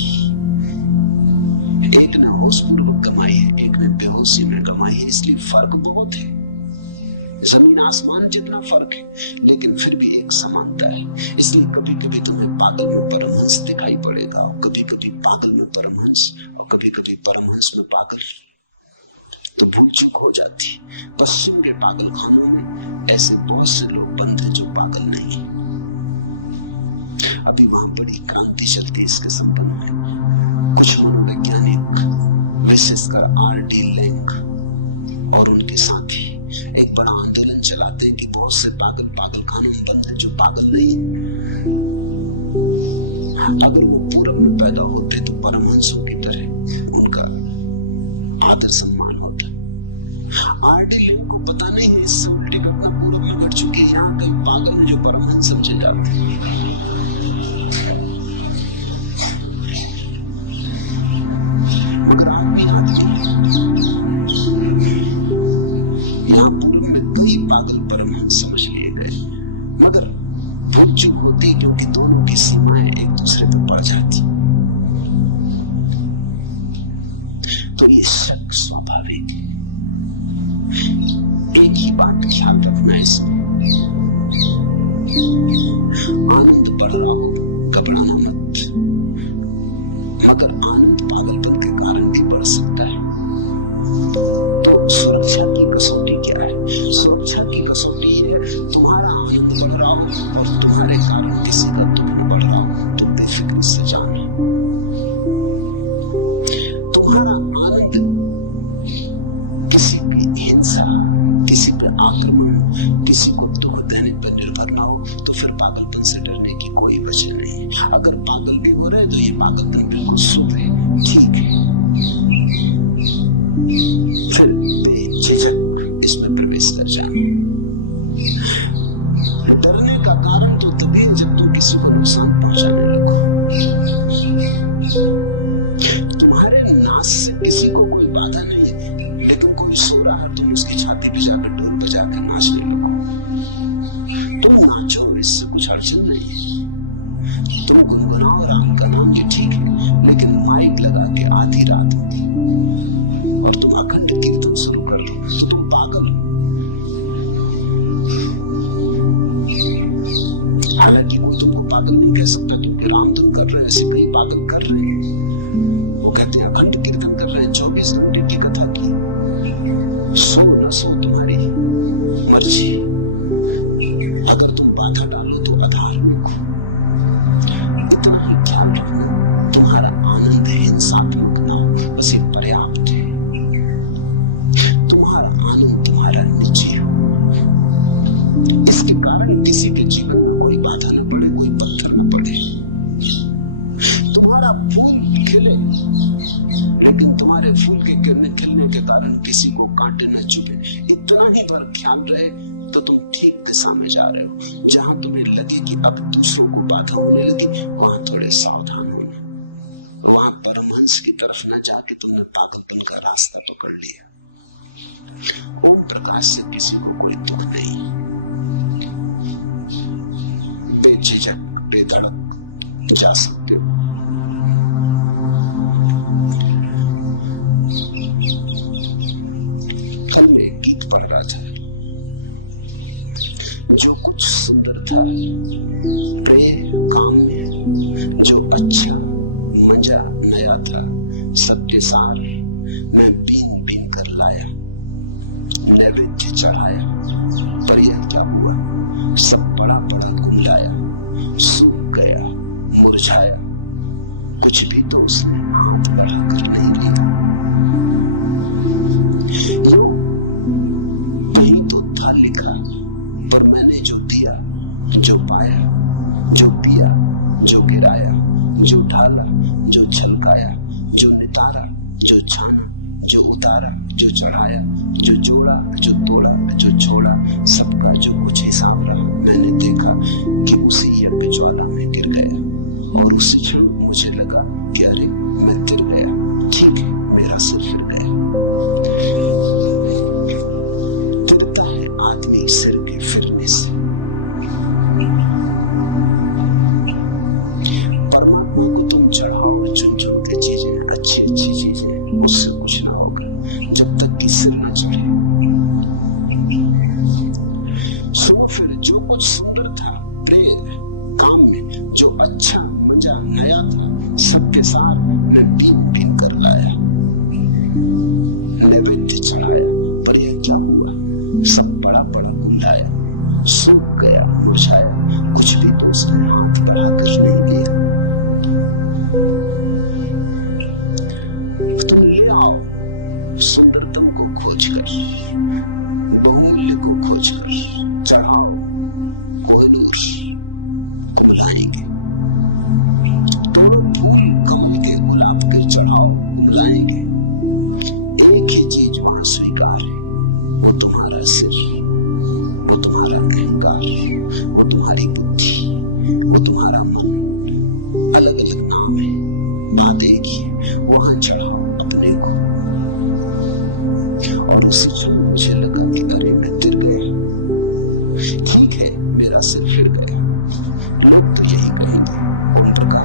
एक ने होशपूर्वक गंवाई है, एक ने बेहोशी में गंवाई है, इसलिए फर्क बहुत है, जमीन आसमान जितना फर्क है, लेकिन फिर भी एक समानता है। इसलिए कभी कभी तुम्हें पागल में परमहंस दिखाई पड़ेगा, और कभी कभी पागल में परमहंस, और कभी कभी परमहंस में पागल। तो भूल चूक हो जाती। पश्चिम के पागल खानों में ऐसे बहुत से लोग बंद हैं जो पागल नहीं है। अभी वहां बड़ी क्रांति चलती है इसके संबंध में। कुछ मनोवैज्ञानिक विशेषकर R.D. लैंग और उनके साथी एक बड़ा आंदोलन चलाते हैं कि बहुत से पागल कानून बंद है जो पागल नहीं है। अगर वो पूरब में पैदा होते तो परमहंसों की तरह उनका आदर सम्मान होता। R.D. लैंग को पता नहीं है इससे उल्टी घटना पूरब में घट चुकी है। यहाँ कई पागल है जो परमहंस समझे जाते हैं। मगर आदमी यहाँ पूर्व में कई पागल परमहंस समझ लिए गए, मगर भूल चूक होती क्योंकि दोनों की सीमाएं एक दूसरे पे पड़ जाती। तो ये शक स्वाभाविक है। एक ही बात ख्याल रखना है इसमें, आनंद बढ़ रहा हो घबराना मत, मगर आनंद पागलपन के कारण भी बढ़ सकता है। तो सुरक्षा की कसौटी क्या है? सुरक्षा की कसौटी है तुम्हारा आनंद बढ़ रहा हो और तुम्हारे कारण किसी का दुख न बढ़ रहा हो तो बेफिक्र से जाना। तुम्हारा आनंद किसी की हिंसा, किसी पे आक्रमण, किसी को दुख देने पर निर्भर ना हो तो फिर पागलपन से डरने की कोई वजह नहीं है। अगर पागल भी हो रहे तो ये पागलपन बिल्कुल शुभ है, ठीक है। फिर बेझिझक इसमें प्रवेश कर जाना। डरने का कारण तो तभी जब तुम किसी को नुकसान पहुंचाने लगो। तुम्हारे नाच से किसी को कोई बाधा नहीं है, लेकिन कोई सो रहा है तुम उसकी छाती पे जाकर ढोल बजा कर नाचने लगो। तुम नाचो, इससे कुछ अड़चन नहीं है। तुम गुनगुनाओ राम का नाम, ये ठीक है, लेकिन माइक लगा के आधी रात और तुम अखंड कीर्तन शुरू कर लो तो तुम पागल हो। हालांकि कोई तुमको पागल नहीं कह सकता क्योंकि राम तुम कर रहे हो, ऐसे कई पागल कर रहे हैं। वो कहते हैं अखंड कीर्तन कर रहे हैं 24 घंटे की कथा की। सो न सो तुम्हारी मर्जी, अगर तुम बाधा डालो तो अधार्मिक हो। इतना ही ख्याल रखना तुम्हारा आनंद हिंसात्मक ना हो, बस ये पर्याप्त है। तुम्हारा आनंद तुम्हारा निजी हो, इसके कारण किसी के जीवन में कोई बाधा न पड़े, कोई पत्थर न पड़े। तुम्हारा फूल खिले, लेकिन तुम्हारे फूल के खिलने के कारण किसी को कांटे न चुभे, इतना ही पर ख्याल रहे तो तुम ठीक दिशा में जा रहे हो। जहां तुम्हें लगे कि अब दूसरों को बाधा होने लगी, वहां थोड़े सावधान होना। वहां परमहंस की तरफ न जाके तुमने पागलपन का रास्ता पकड़ लिया। ओम प्रकाश से किसी को कोई दुख नहीं, बेझिझक बेधड़क जा सकते हो। कल मैं एक गीत पढ़ रहा था, जो कुछ सुंदर था प्रिय काम में, जो अच्छा मजा नया था सबके सार, मैं बीन बीन कर लाया, नैवेद्य चढ़ाया, पर यह क्या हुआ, सब बड़ा बड़ा गुमलाया, सूख गया मुरझाया, कुछ भी तो उसने हाथ बढ़ाकर नहीं लिया। कहीं तो था लिखा, पर मैंने जो दिया, जो पाया, जो पिया, जो गिराया, जो ढाला, जो छलकाया, जो नितारा, जो छाना, जो उतारा, जो चढ़ाया, जो जोड़ा, जो तोड़ा, जो छोड़ा, सबका जो कुछ हिसाब रहा। मैंने देखा कि उसी यज्ञ ज्वाला में गिर गया और उसी क्षण मुझे लगा कि अरे मैं गिर गया, ठीक है, मेरा सिर फिर गया। गिरता है आदमी सिर के फिरने से। परमात्मा को तुम चढ़ाओ चुन चुन के चीजें, अच्छी अच्छी चीजें, उससे कुछ ना होगा जब तक कि सिर न चढ़े। सुनो फिर, जो कुछ सुंदर था प्रेम काम में, जो अच्छा मजा नया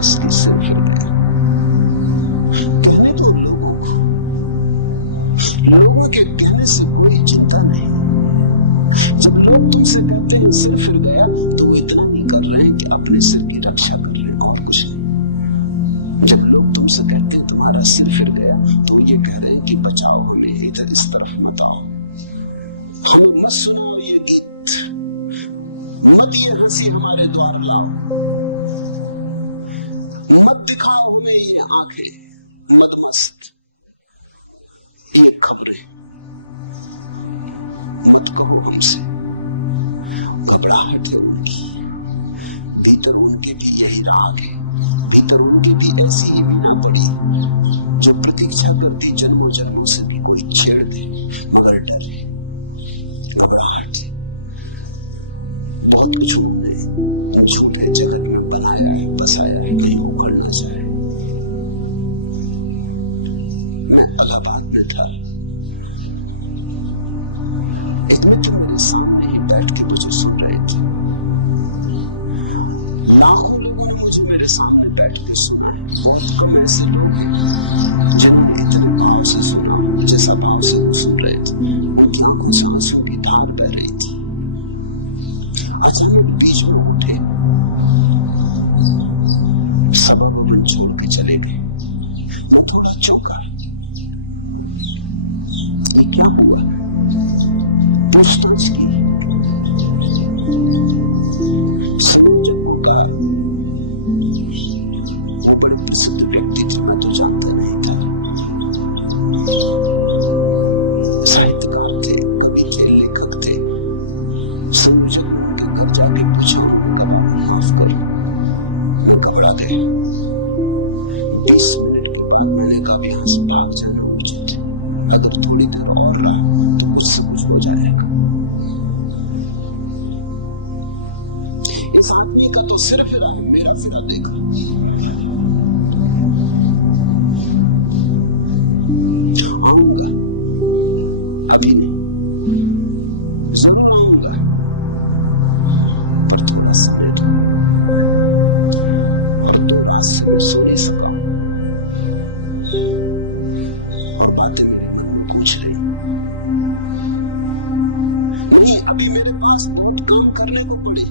इसकी सिर फिर गया। कहने दो लोगों के कहने से कोई चिंता नहीं। जब लोग तुमसे कहते हैं सिर फिर गया, तो वो इतना नहीं कर रहे हैं कि अपने सिर की रक्षा कर रहे हैं, और कुछ नहीं। जब लोग तुमसे कहते हैं तुम्हारा सिर फिर गया, तो ये कह रहे हैं कि बचाओ हमें, इधर इस तरफ मत आओ, हमें मत सुनाओ ये गीत, मत ये हंसी हमारे द्वार लाओ, मत दिखाओ हमें ये आंखें मदमस्त, ये खबरें मत कहो हमसे। घबराहट है उनकी, भीतर उनके भी यही राग है, भीतर उनके भी ऐसी ही मीना पड़ी जो प्रतीक्षा करती जन्मों जन्मों से भी कोई छेड़ दे, मगर डर है, घबराहट है। बहुत कुछ उन्होंने झूठे जगत में बनाया है, बसाया है, कहीं उखड़ ना जाए। मैं इलाहाबाद में था, एक मित्र मेरे सामने ही बैठ के मुझे सुन रहे थे। लाखों लोगों ने मुझे मेरे सामने बैठ के सुना है, बहुत कम ऐसे लोग हैं जिन्होंने इतने भाव से सुना, जैसा भाव से वो सुन रहे थे। उनकी आंखों से आंसू की धार बह रही थी। अचानक बीच में उठे, सबब अपन छोड़ के चले गए। मैं थोड़ा चौंका, ये क्या हुआ? पूछताछ की, समझो का बड़े प्रसिद्ध व्यक्ति थे, मैं तो जानता नहीं था। साहित्यकार थे, कवि थे, लेखक थे। समझो उनके घर जाके पूछा, उनका माफ करो। मैं घबरा गया। 20 मिनट के बाद मैंने कहा यहाँ से भाग जाना उचित है, अगर थोड़ी देर और रहा तो कुछ समझ हो जाएगा। इस आदमी का तो सिर फिरा है, मेरा फिरा देखा। आऊंगा, अभी नहीं, जरूर आऊंगा, पर थोड़ा समय दो। और 2 रात से मैं सो नहीं सका और बातें मेरे मन में पूछ रही। नहीं, अभी मेरे पास बहुत काम करने को पड़े,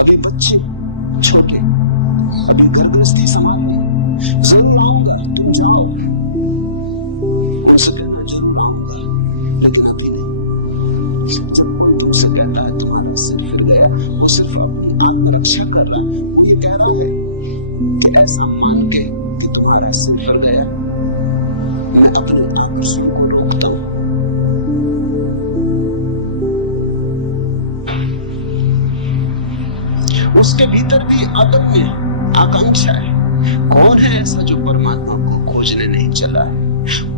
अभी बच्चे छोटे, अभी घर गृहस्थी संभालनी। जरूर आऊंगा, तुम जाओ, उनसे कहना जरूर आऊंगा, लेकिन अभी नहीं। जब वो तुमसे कहता है तुम्हारा सिर फिर गया, वो सिर्फ अपनी आत्मरक्षा कर रहा है। वो ये कह रहा है कि ऐसा मान के कि तुम्हारा सिर फिर गया, मैं अपने आकर्षण को रोकता हूं। उसके भीतर भी अदम्य आकांक्षा है। कौन है ऐसा जो परमात्मा को खोजने नहीं चला है?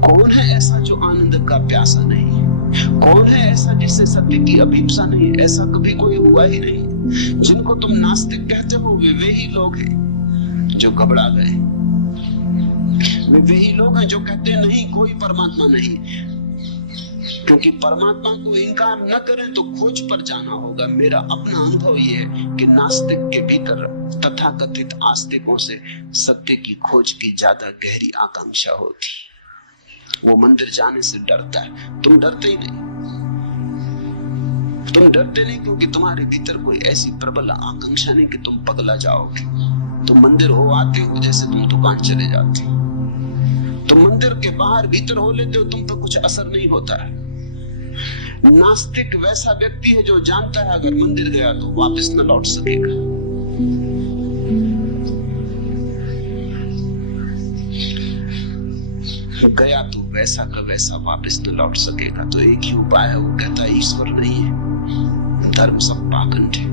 कौन है ऐसा जो आनंद का प्यासा नहीं है? कौन है ऐसा जिसे सत्य की अभिप्सा नहीं? ऐसा कभी कोई हुआ ही नहीं। जिनको तुम नास्तिक कहते हो, वे ही लोग हैं जो घबरा गए। वे ही लोग हैं जो कहते नहीं कोई परमात्मा नहीं, क्योंकि परमात्मा को इनकार न करें तो खोज पर जाना होगा। मेरा अपना अनुभव ये है कि नास्तिक के भीतर तथाकथित आस्तिकों से सत्य की खोज की ज्यादा गहरी आकांक्षा होती। वो मंदिर जाने से डरता है, तुम डरते ही नहीं। तुम डरते नहीं क्योंकि तुम्हारे भीतर कोई ऐसी प्रबल आकांक्षा नहीं कि तुम पगला जाओगे। तुम मंदिर हो आते हो जैसे तुम दुकान चले जाते हो। तुम मंदिर के बाहर भीतर हो लेते हो, तुम पर कुछ असर नहीं होता है। नास्तिक वैसा व्यक्ति है जो जानता है अगर मंदिर गया तो वापस न लौट सकेगा। गया तो वैसा का वैसा वापस न लौट सकेगा। तो एक ही उपाय है, वो कहता है ईश्वर नहीं है, धर्म सब पाखंड है।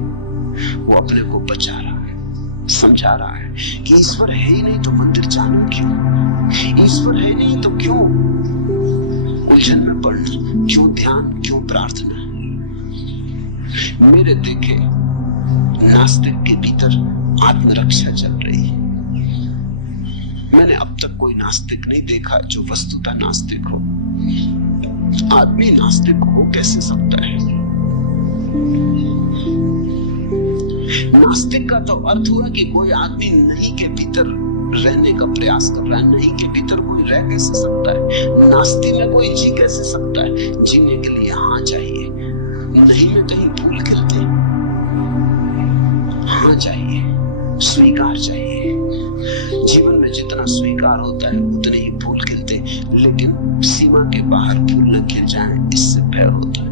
वो अपने को बचा रहा है, समझा रहा है कि ईश्वर है ही नहीं तो मंदिर जाना क्यों? ईश्वर है नहीं तो क्यों उलझन में पड़ना, क्यों ध्यान, क्यों प्रार्थना? मेरे देखे नास्तिक के भीतर आत्मरक्षा चल रही है। मैंने अब तक कोई नास्तिक नहीं देखा जो वस्तुतः नास्तिक हो। आदमी नास्तिक हो कैसे सकता है? नास्तिक का तो अर्थ हुआ कि कोई आदमी नहीं के भीतर रहने का प्रयास कर रहा है। नहीं के भीतर कोई रह कैसे सकता है? नास्ति में कोई जी कैसे सकता है? जीने के लिए हाँ चाहिए। नहीं में कहीं फूल खिलते, हाँ चाहिए, स्वीकार चाहिए। जीवन में जितना स्वीकार होता है उतने ही फूल खिलते, लेकिन सीमा के बाहर फूल न खिल जाएं, इससे भय होता है।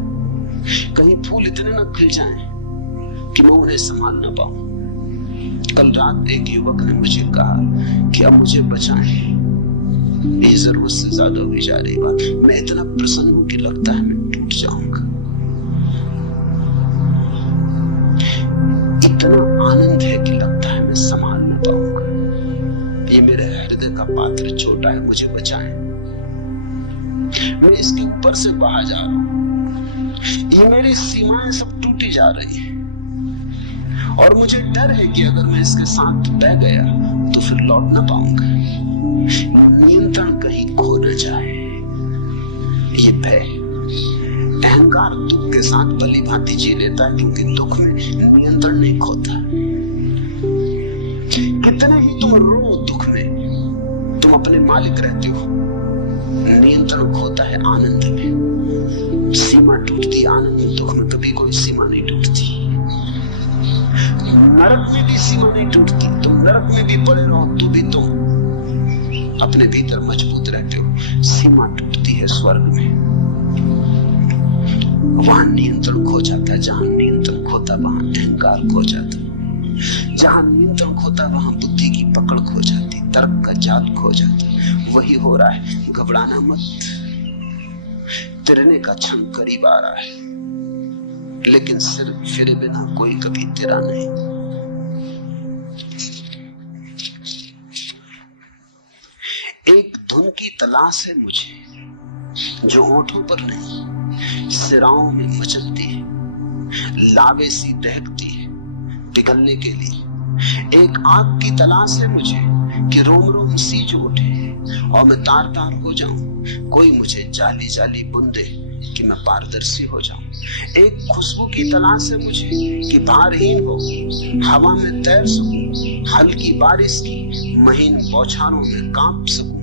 कहीं फूल इतने न खिल जाएं कि मैं उन्हें संभाल न पाऊं। कल रात एक युवक ने मुझे कहा कि अब मुझे बचाएं, ये जरूरत से ज्यादा हुई जा रही बात। मैं इतना प्रसन्न हूं कि लगता है मैं टूट जाऊंगा। इतना आनंद है कि लगता है मैं संभाल न पाऊंगा। ये मेरे हृदय का पात्र छोटा है, मुझे बचाएं। मैं इसके ऊपर से बाहर जा रहा हूं। ये मेरी सीमाएं सब टूटी जा रही हैं और मुझे डर है कि अगर मैं इसके साथ बह गया तो फिर लौट ना पाऊंगा। नियंत्रण कहीं खो न जाए, ये भय। अहंकार दुख के साथ भली भांति जी लेता है, क्योंकि दुख में नियंत्रण नहीं खोता। कितने ही तुम रो दुख में, तुम अपने मालिक रहते हो। नियंत्रण खोता है आनंद में। सीमा टूटती आनंद में, दुख में कभी कोई सीमा नहीं टूटती। नरक में भी सीमा नहीं टूटती। तुम नरक में भी पड़े रहो तो भी तुम अपने भीतर मजबूत रहते हो। सीमा टूटती है स्वर्ग में, वहां नियंत्रण खो जाता है। जहां नियंत्रण खोता वहां अहंकार खो जाता है। जहां नियंत्रण खोता वहां बुद्धि की पकड़ खो जाती, तर्क का जाल खो जाता। वही हो रहा है, घबराना मत। तिरने का क्षण करीब आ रहा है, लेकिन सिर फिरे बिना कोई कभी तिरा नहीं। एक धुन की तलाश है मुझे, जो होठों पर नहीं सिराओं में मचलती है, लावे सी दहकती है पिघलने के लिए। एक आग की तलाश है मुझे कि रोम रोम सीज उठे और मैं तार तार हो जाऊं। कोई मुझे जाली जाली बुंदे कि मैं पारदर्शी हो जाऊं। एक खुशबू की तलाश है मुझे कि भारहीन हो, हवा में तैर सकूं, हल्की बारिश की महीन बौछारों में कांप सकूं।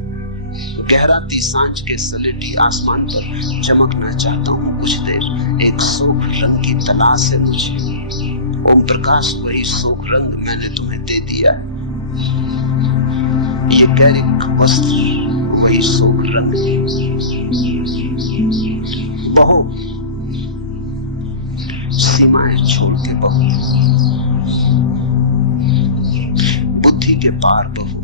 गहराती सांझ के सलेटी आसमान पर चमकना चाहता हूं कुछ देर। एक शोक रंग की तलाश है मुझे। ओम प्रकाश, वही शोक रंग मैंने तुम्हें दे दिया। ये गैरिक वस्त्र वही शोक रंग। बहो, सीमाएं छोड़ के बहो, बुद्धि के पार बहो।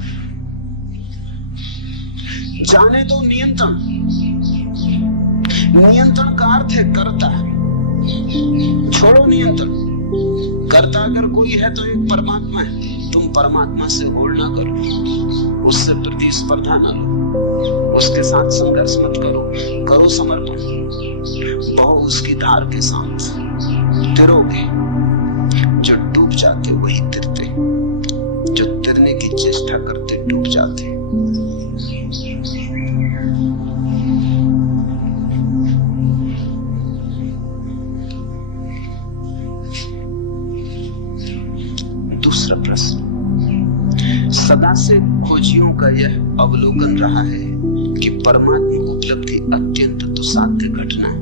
जाने दो नियंत्रण। नियंत्रण का अर्थ है कर्ता। छोड़ो नियंत्रण। कर्ता अगर कोई है तो एक परमात्मा है। तुम परमात्मा से होड़ ना करो, उससे प्रतिस्पर्धा ना लो, उसके साथ संघर्ष मत करो। करो समर्पण, बहो उसकी धार के साथ। तिरोगे, जो डूब जाते वही तिरते, जो तिरने की चेष्टा करते डूब जाते। दूसरा प्रश्न, सदा से खोजियों का यह अवलोकन रहा है कि परमात्मा उपलब्धि अत्यंत दुस्साध्य घटना है।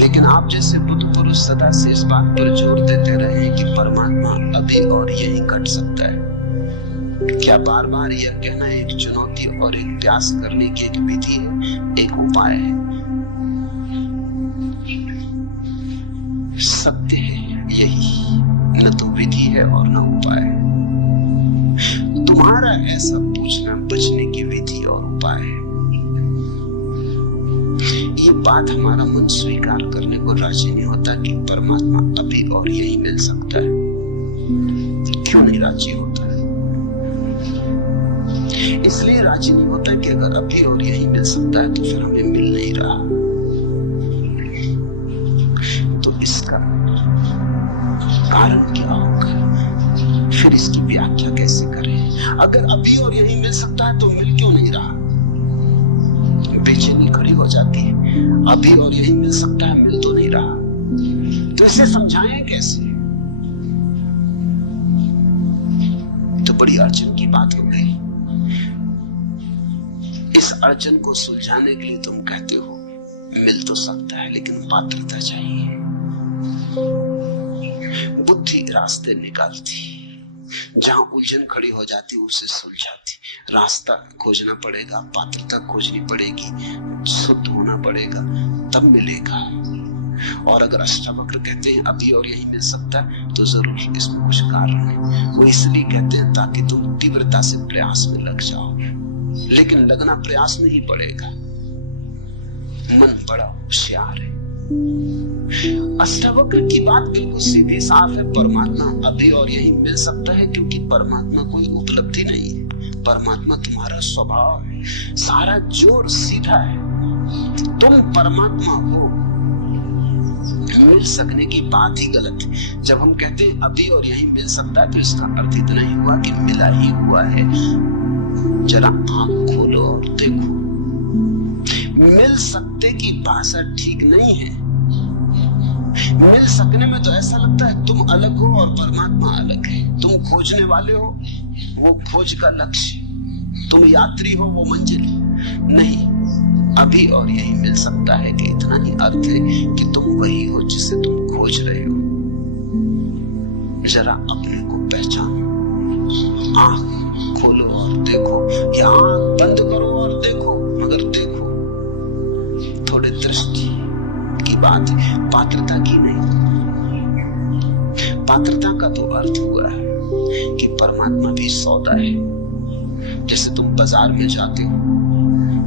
लेकिन आप जैसे बुद्ध पुरुष सदा से इस बात पर जोर देते रहे हैं कि परमात्मा अभी और यही घट सकता है। क्या बार बार यह कहना एक चुनौती और एक प्रयास करने की एक विधि है, एक उपाय है? सत्य है यही, न तो विधि है और न उपाय है। तुम्हारा ऐसा पूछना बचने की विधि और उपाय है। ये बात हमारा मन स्वीकार करने को राजी नहीं होता कि परमात्मा अभी और यही मिल सकता है। क्यों नहीं राजी होता है? इसलिए राजी नहीं होता कि अगर अभी और यही मिल सकता है तो फिर हमें मिल नहीं रहा। तो इसका कारण क्या होगा? फिर इसकी व्याख्या कैसे करें? अगर अभी और यही मिल सकता है तो मिल क्यों नहीं रहा? बेचैनी खड़ी हो जाती है। अभी और यही मिल सकता है, मिल तो नहीं रहा। तो इसे समझाएं कैसे? बड़ी अड़चन की बात हो गई। इस अड़चन को सुलझाने के लिए तुम कहते हो मिल तो सकता है, लेकिन पात्रता चाहिए। बुद्धि रास्ते निकालती, जहां उलझन खड़ी हो जाती उसे सुलझाती। रास्ता खोजना पड़ेगा, पात्रता खोजनी पड़ेगी, शुद्ध होना पड़ेगा, तब मिलेगा। और अगर अष्टावक्र कहते हैं अभी और यही मिल सकता है, तो जरूर इसमें कुछ कारण है। वो इसलिए कहते हैं ताकि तुम तीव्रता से प्रयास में लग जाओ, लेकिन लगना प्रयास में ही पड़ेगा। मन बड़ा होशियार है। अष्टावक्र की बात बिल्कुल सीधी साफ है। परमात्मा अभी और यही मिल सकता है, क्योंकि परमात्मा कोई उपलब्धि नहीं है। परमात्मा तुम्हारा स्वभाव है। सारा जोर सीधा है, तुम परमात्मा हो। मिल सकने की बात ही गलत है। जब हम कहते हैं अभी और यही मिल सकता है, तो इसका अर्थ इतना ही हुआ कि मिला ही हुआ है। जरा आंख खोलो और देखो। मिल सकते की भाषा ठीक नहीं है। मिल सकने में तो ऐसा लगता है तुम अलग हो और परमात्मा अलग है। तुम खोजने वाले हो, वो खोज का लक्ष्य। तुम यात्री हो, वो मंजिल नहीं। अभी और यही मिल सकता है कि इतना ही अर्थ है कि तुम वही हो जिसे तुम खोज रहे हो। जरा अपने को पहचानो। आंख खोलो और देखो, या आंख बंद करो और देखो, मगर देखो। थोड़े दृष्टि की बात है, पात्रता की नहीं। पात्रता का तो अर्थ हुआ है कि परमात्मा भी सौदा है। जैसे तुम बाजार में जाते हो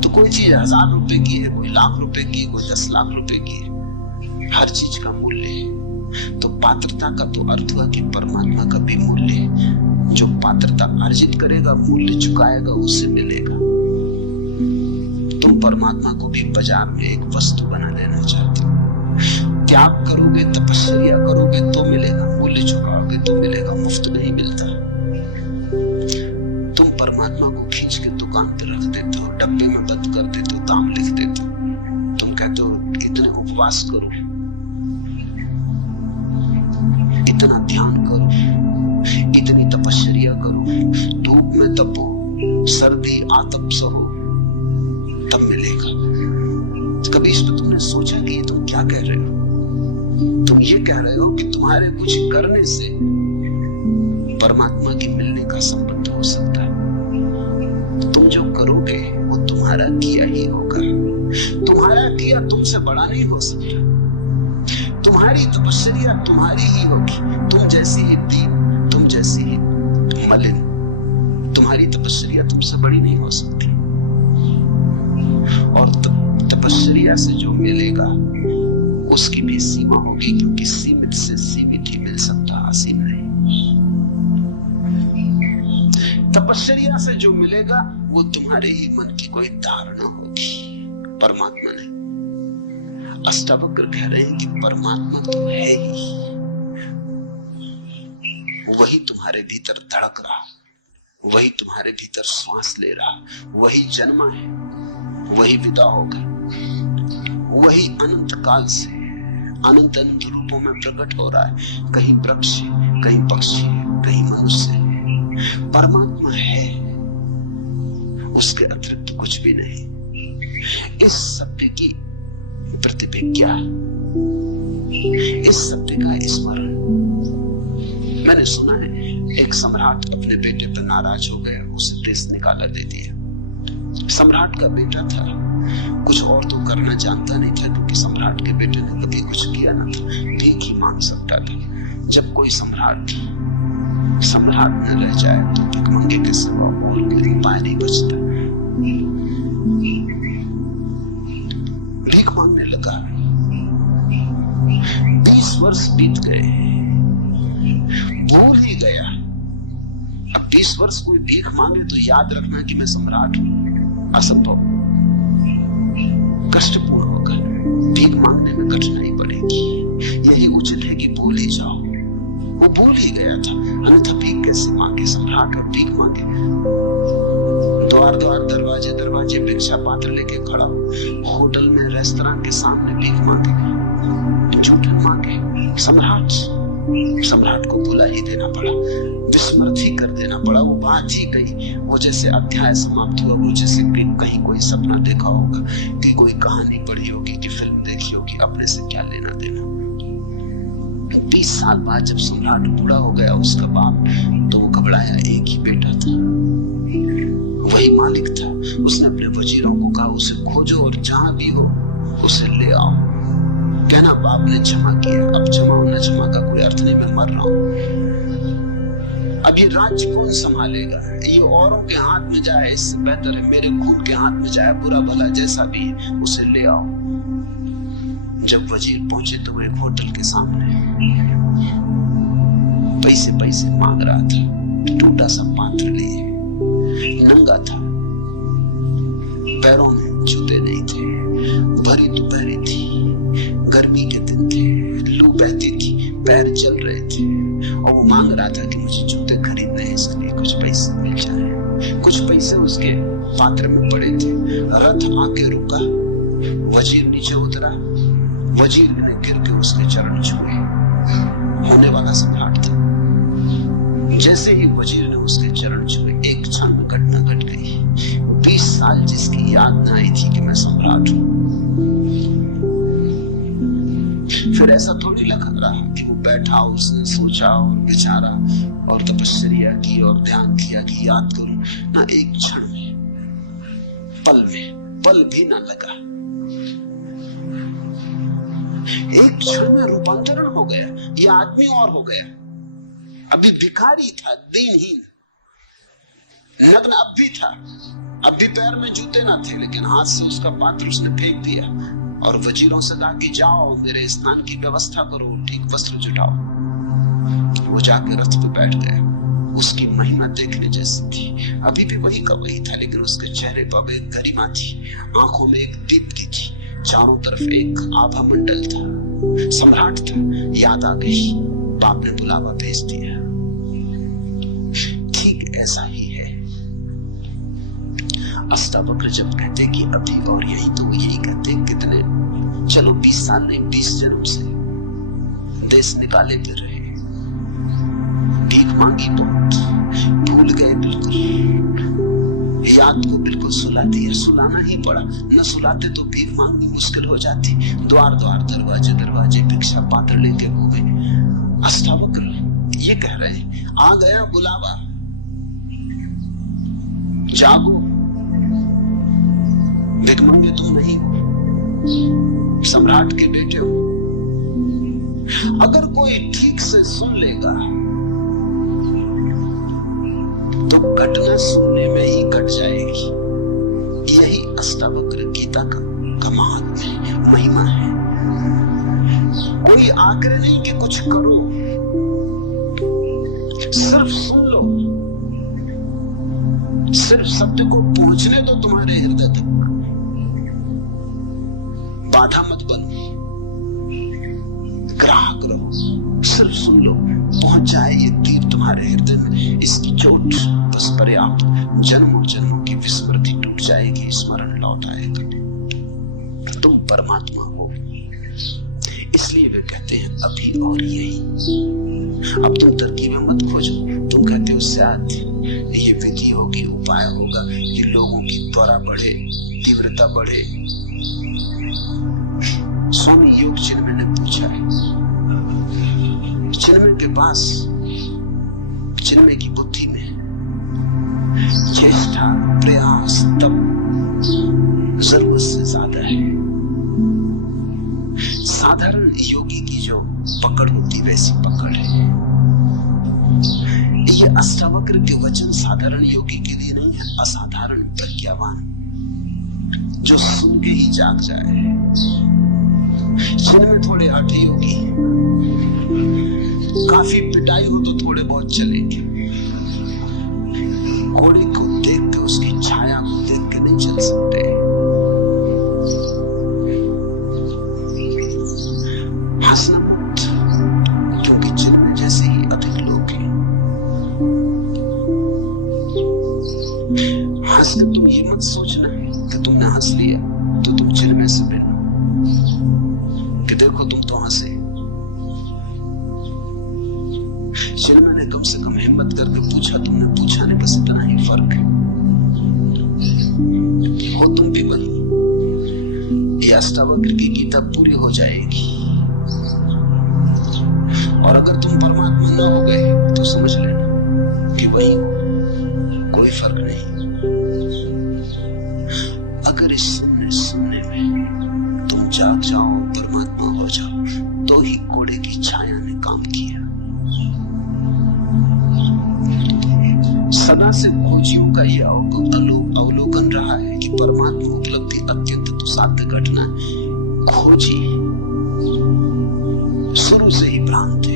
तो कोई चीज 1000 रुपए की है, कोई लाख रुपए की, कोई 10 लाख रुपए की है। हर चीज का मूल्य है। तो पात्रता का तो अर्थ हुआ कि परमात्मा का भी मूल्य है। जो पात्रता अर्जित करेगा, मूल्य चुकाएगा, उसे मिलेगा। तुम परमात्मा को भी बाजार में एक वस्तु बना लेना चाहते हो। त्याग करोगे, तपस्या करोगे तो मिलेगा, मूल्य चुकाओगे तो मिलेगा, मुफ्त नहीं मिलता। तुम परमात्मा को खींच के दुकान पर रख देते हो, डब्बे में बंद कर देते हो, दाम लिख देते हो। तुम कहते हो इतने उपवास करो, इतना ध्यान करो, इतनी तपस्या करो, धूप में तपो, सर्दी आतप सहो, तब मिलेगा। कभी इस पर तुमने सोचा कि ये तुम क्या कह रहे हो? तुम ये कह रहे हो कि तुम्हारे कुछ करने से परमात्मा के मिलने का संबंध हो सकता है। तुम जो करोगे वो तुम्हारा किया ही होगा। तुम्हारा किया तुमसे बड़ा नहीं हो सकता। तुम्हारी तपस्या तुम्हारी ही होगी। तुम जैसी ही दीन, तुम जैसी ही मलिन, तुम्हारी तपस्या तुमसे बड़ी नहीं हो सकती। और तपस्या से जो मिलेगा उसकी भी सीमा होगी, क्योंकि सीमित से सीमित ही मिल सकता, असीम नहीं। तपस्या से जो मिलेगा वो तुम्हारे ही मन की कोई धारणा होगी, परमात्मा नहीं। अष्टावक्र कह रहे हैं कि परमात्मा तो है ही, वही तुम्हारे भीतर धड़क रहा, वही तुम्हारे भीतर श्वास ले रहा, वही जन्मा है, वही विदा होगा, वही अनंत काल से अनंत अनंत रूपों में प्रकट हो रहा है। कहीं वृक्ष है, कहीं पक्षी है, कहीं मनुष्य है। परमात्मा है, उसके अतिरिक्त कुछ भी नहीं। इस सत्य की प्रतिभिज्ञा, इस सत्य का स्मरण। मैंने सुना है एक सम्राट अपने बेटे पर नाराज हो गया, उसे देश निकाला दे दिया। सम्राट का बेटा था, कुछ और तो करना जानता नहीं था, क्योंकि सम्राट के बेटे ने कभी कुछ किया ना था, भीख ही मांग सकता था। जब कोई सम्राट न रह जाए तो भिखमंगे के सिवा और कोई उपाय नहीं बचता। भीख मांगने लगा। 20 वर्ष बीत गए, भूल ही गया। अब 20 वर्ष कोई भीख मांगे तो याद रखना कि मैं सम्राट हूं, असंभव, कष्टपूर्ण होगा। भीख मांगने में कठिनाई पड़ेगी। यही उचित है कि भूल ही जाओ। वो भूल ही गया था, अन्यथा भीख कैसे मांगे? सम्राट और भीख मांगे, द्वार द्वार दरवाजे दरवाजे भिक्षा पात्र लेके खड़ा, होटल में रेस्तरां के सामने भीख मांगे, झूठन मांगे। सम्राट को बुला ही देना पड़ा, विस्मृत ही कर देना पड़ा। वो बात ही गई, वो जैसे अध्याय समाप्त हुआ, वो जैसे कहीं कोई सपना देखा होगा, कि कोई कहानी पढ़ी होगी, कि फिल्म देखी होगी, अपने से क्या लेना देना। 20 साल बाद जब सम्राट बूढ़ा हो गया, उसका बाप, तो वो घबराया। एक ही बेटा था, वही मालिक था। उसने अपने वजीरों को कहा, उसे खोजो और जहां भी हो उसे ले आओ। कहना बाप ने क्षमा किया। अब क्षमा न क्षमा का कोई अर्थ नहीं, मैं मर रहा हूं। अब ये राज्य कौन संभालेगा? ये औरों के हाथ में जाए, इससे बेहतर है मेरे खून के हाथ में जाए। बुरा भला जैसा भी है, उसे ले आओ। जब वजीर पहुंचे तो वो एक होटल के सामने पैसे मांग रहा था। टूटा सा पात्र लिए, नंगा था, पैरों में जूते नहीं थे, भरी दोपहर थी, गर्मी के दिन थे, लू बहती थी, पैर चल रहे थे, और वो मांग रहा था कि मुझे जूते खरीदने हैं, इसलिए कुछ पैसे मिल जाए। कुछ पैसे उसके पात्र में पड़े थे। रथ आके रुका, वजीर नीचे उतरा, वजीर ने गिर के उसके चरण छुए। होने वाला सम्राट था। जैसे ही वजीर ने उसके चरण छुए, एक क्षण में घटना घट गई। 20 साल जिसकी याद न आई थी कि मैं सम्राट हूं। फिर ऐसा थोड़ी लग रहा कि वो बैठा, उसने सोचा और विचारा और तपस्या की और ध्यान किया कि याद करूं ना। एक क्षण में, पल भी ना लगा। एक क्षण में रूपांतरण हो गया। ये आदमी और हो गया। अभी भिखारी था, दीनहीन, नग्न अब भी था। अब भी पैर में जूते ना थे, लेकिन हाथ से उसका पात्र उसने फेंक दिया और वजीरों से कहा कि जाओ मेरे स्नान की व्यवस्था करो, ठीक वस्त्र जुटाओ। वो जाके रथ पे बैठ गए। उसकी महिमा देखने जैसी थी। अभी भी वही का वही था, लेकिन उसके चेहरे पर एक गरिमा थी, आंखों में एक दीप्ति थी, चारों तरफ एक आभा मंडल था। सम्राट था। याद आ गई, बाप ने बुलावा भेज दिया। ठीक ऐसा ही है। अष्टावक्र जब कहते कि अभी और यही, तो यही कहते कितने, चलो 20 साल नहीं, 20 जन्म से देश निकाले फिर रहे, भीख मांगी बहुत, भूल गए बिल्कुल, याद को बिल्कुल सुला दिया। सुलाना ही पड़ा, न सुलाते तो भीख मांगनी मुश्किल हो जाती। द्वार द्वार, दरवाजे दरवाजे भिक्षा पात्र लेके घूमे। अष्टावक्र ये कह रहे हैं, आ गया बुलावा, जागो, भिखमंगे तुम नहीं हो, सम्राट के बेटे हो। अगर कोई ठीक से सुन लेगा तो घटना सुनने में ही कट जाएगी। यही अष्टावक्र गीता का महात्म्य, महिमा है। कोई आग्रह नहीं कि कुछ करो, सिर्फ सुन लो, सिर्फ शब्द को पहुंचने दो तुम्हारे हृदय तक। बाधा मत बनो, ग्राहक रहो, सिर्फ सुन लो, पहुंच जाए ये तीर तुम्हारे हृदय में। इसकी चोट बस पर्याप्त, जन्मों जन्मों की विस्मृति टूट जाएगी, स्मरण लौट आएगा। तुम परमात्मा हो। इसलिए वे कहते हैं अभी और यही। अब तुम तरकीबें मत खोजो, तुम कहते हो शायद ये विधि होगी, उपाय होगा, ये लोगों की त्वरा बढ़े, तीव्रता बढ़े। स्वामी योग चिन्मय ने पूछा है, चिन्मय के पास, चिन्मय की बुद्धि में चेष्टा, प्रयास, तप जरूरत से ज्यादा है। साधारण योगी की जो पकड़ होती वैसी पकड़ है। ये अष्टावक्र के वचन साधारण योगी के लिए नहीं है, असाधारण प्रज्ञावान जो सुन के ही जाग जाए। जिनमें थोड़े हठे योगी, काफी पिटाई हो तो थोड़े बहुत चलेंगे। घोड़े को देख के, उसकी छाया को देख के नहीं चल सकते। हंसना मत, क्योंकि जिनमें जैसे ही अधिक लोग हैं। हंस के तुम ये मत सोचना कि तुमने हंस लिया तो तुम जिनमें से भिन्न कि देखो तुम तो हंसे। जिनमें ने कम से कम हिम्मत करके पूछा, तुमने पूछा नहीं, बस इतना ही फर्क है। हो तुम भी वही, ये अष्टावक्र की गीता पूरी हो जाएगी। और अगर तुम परमात्मा न हो गए तो समझ लेना कि वही हो, कोई फर्क नहीं। अगर इस सुनने में तुम जाग जाओ, परमात्मा हो जाओ, तो ही घोड़े की छाया ने काम किया। सदा से खोजियों का यह अवलोकन रहा है कि परमात्मा उपलब्धि अत्यंत दुस्साध्य घटना है। खोजी शुरू से ही भ्रांत है।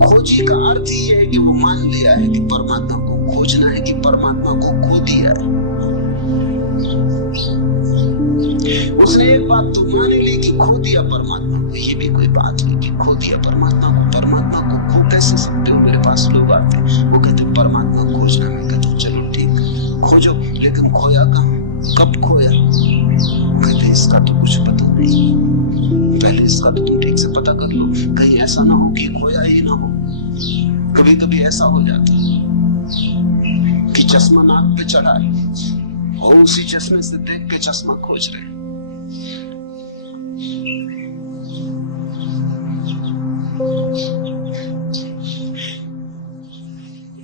खोजी का अर्थ ही है कि वो मान लिया है कि परमात्मा को खोजना है, कि परमात्मा को खो दिया है। उसने एक बात तो मान ली कि खो दिया परमात्मा को। ये भी कोई बात नहीं कि खो दिया परमात्मा को। परमात्मा को खो कैसे सकते हो? मेरे पास लोग आते, वो कहते परमात्मा खोजना। मैं कहता हूँ चलो ठीक, खोजो, लेकिन खोया कहाँ, कब खोया? कहते इसका तो कुछ पता नहीं। पहले इसका तो तुम ठीक से पता कर लो, कहीं ऐसा ना हो कि खोया ही ना हो। कभी कभी ऐसा हो जाता है कि चश्मा नाक पे चढ़ा है और उसी चश्मे से देख के चश्मा खोज रहे हैं।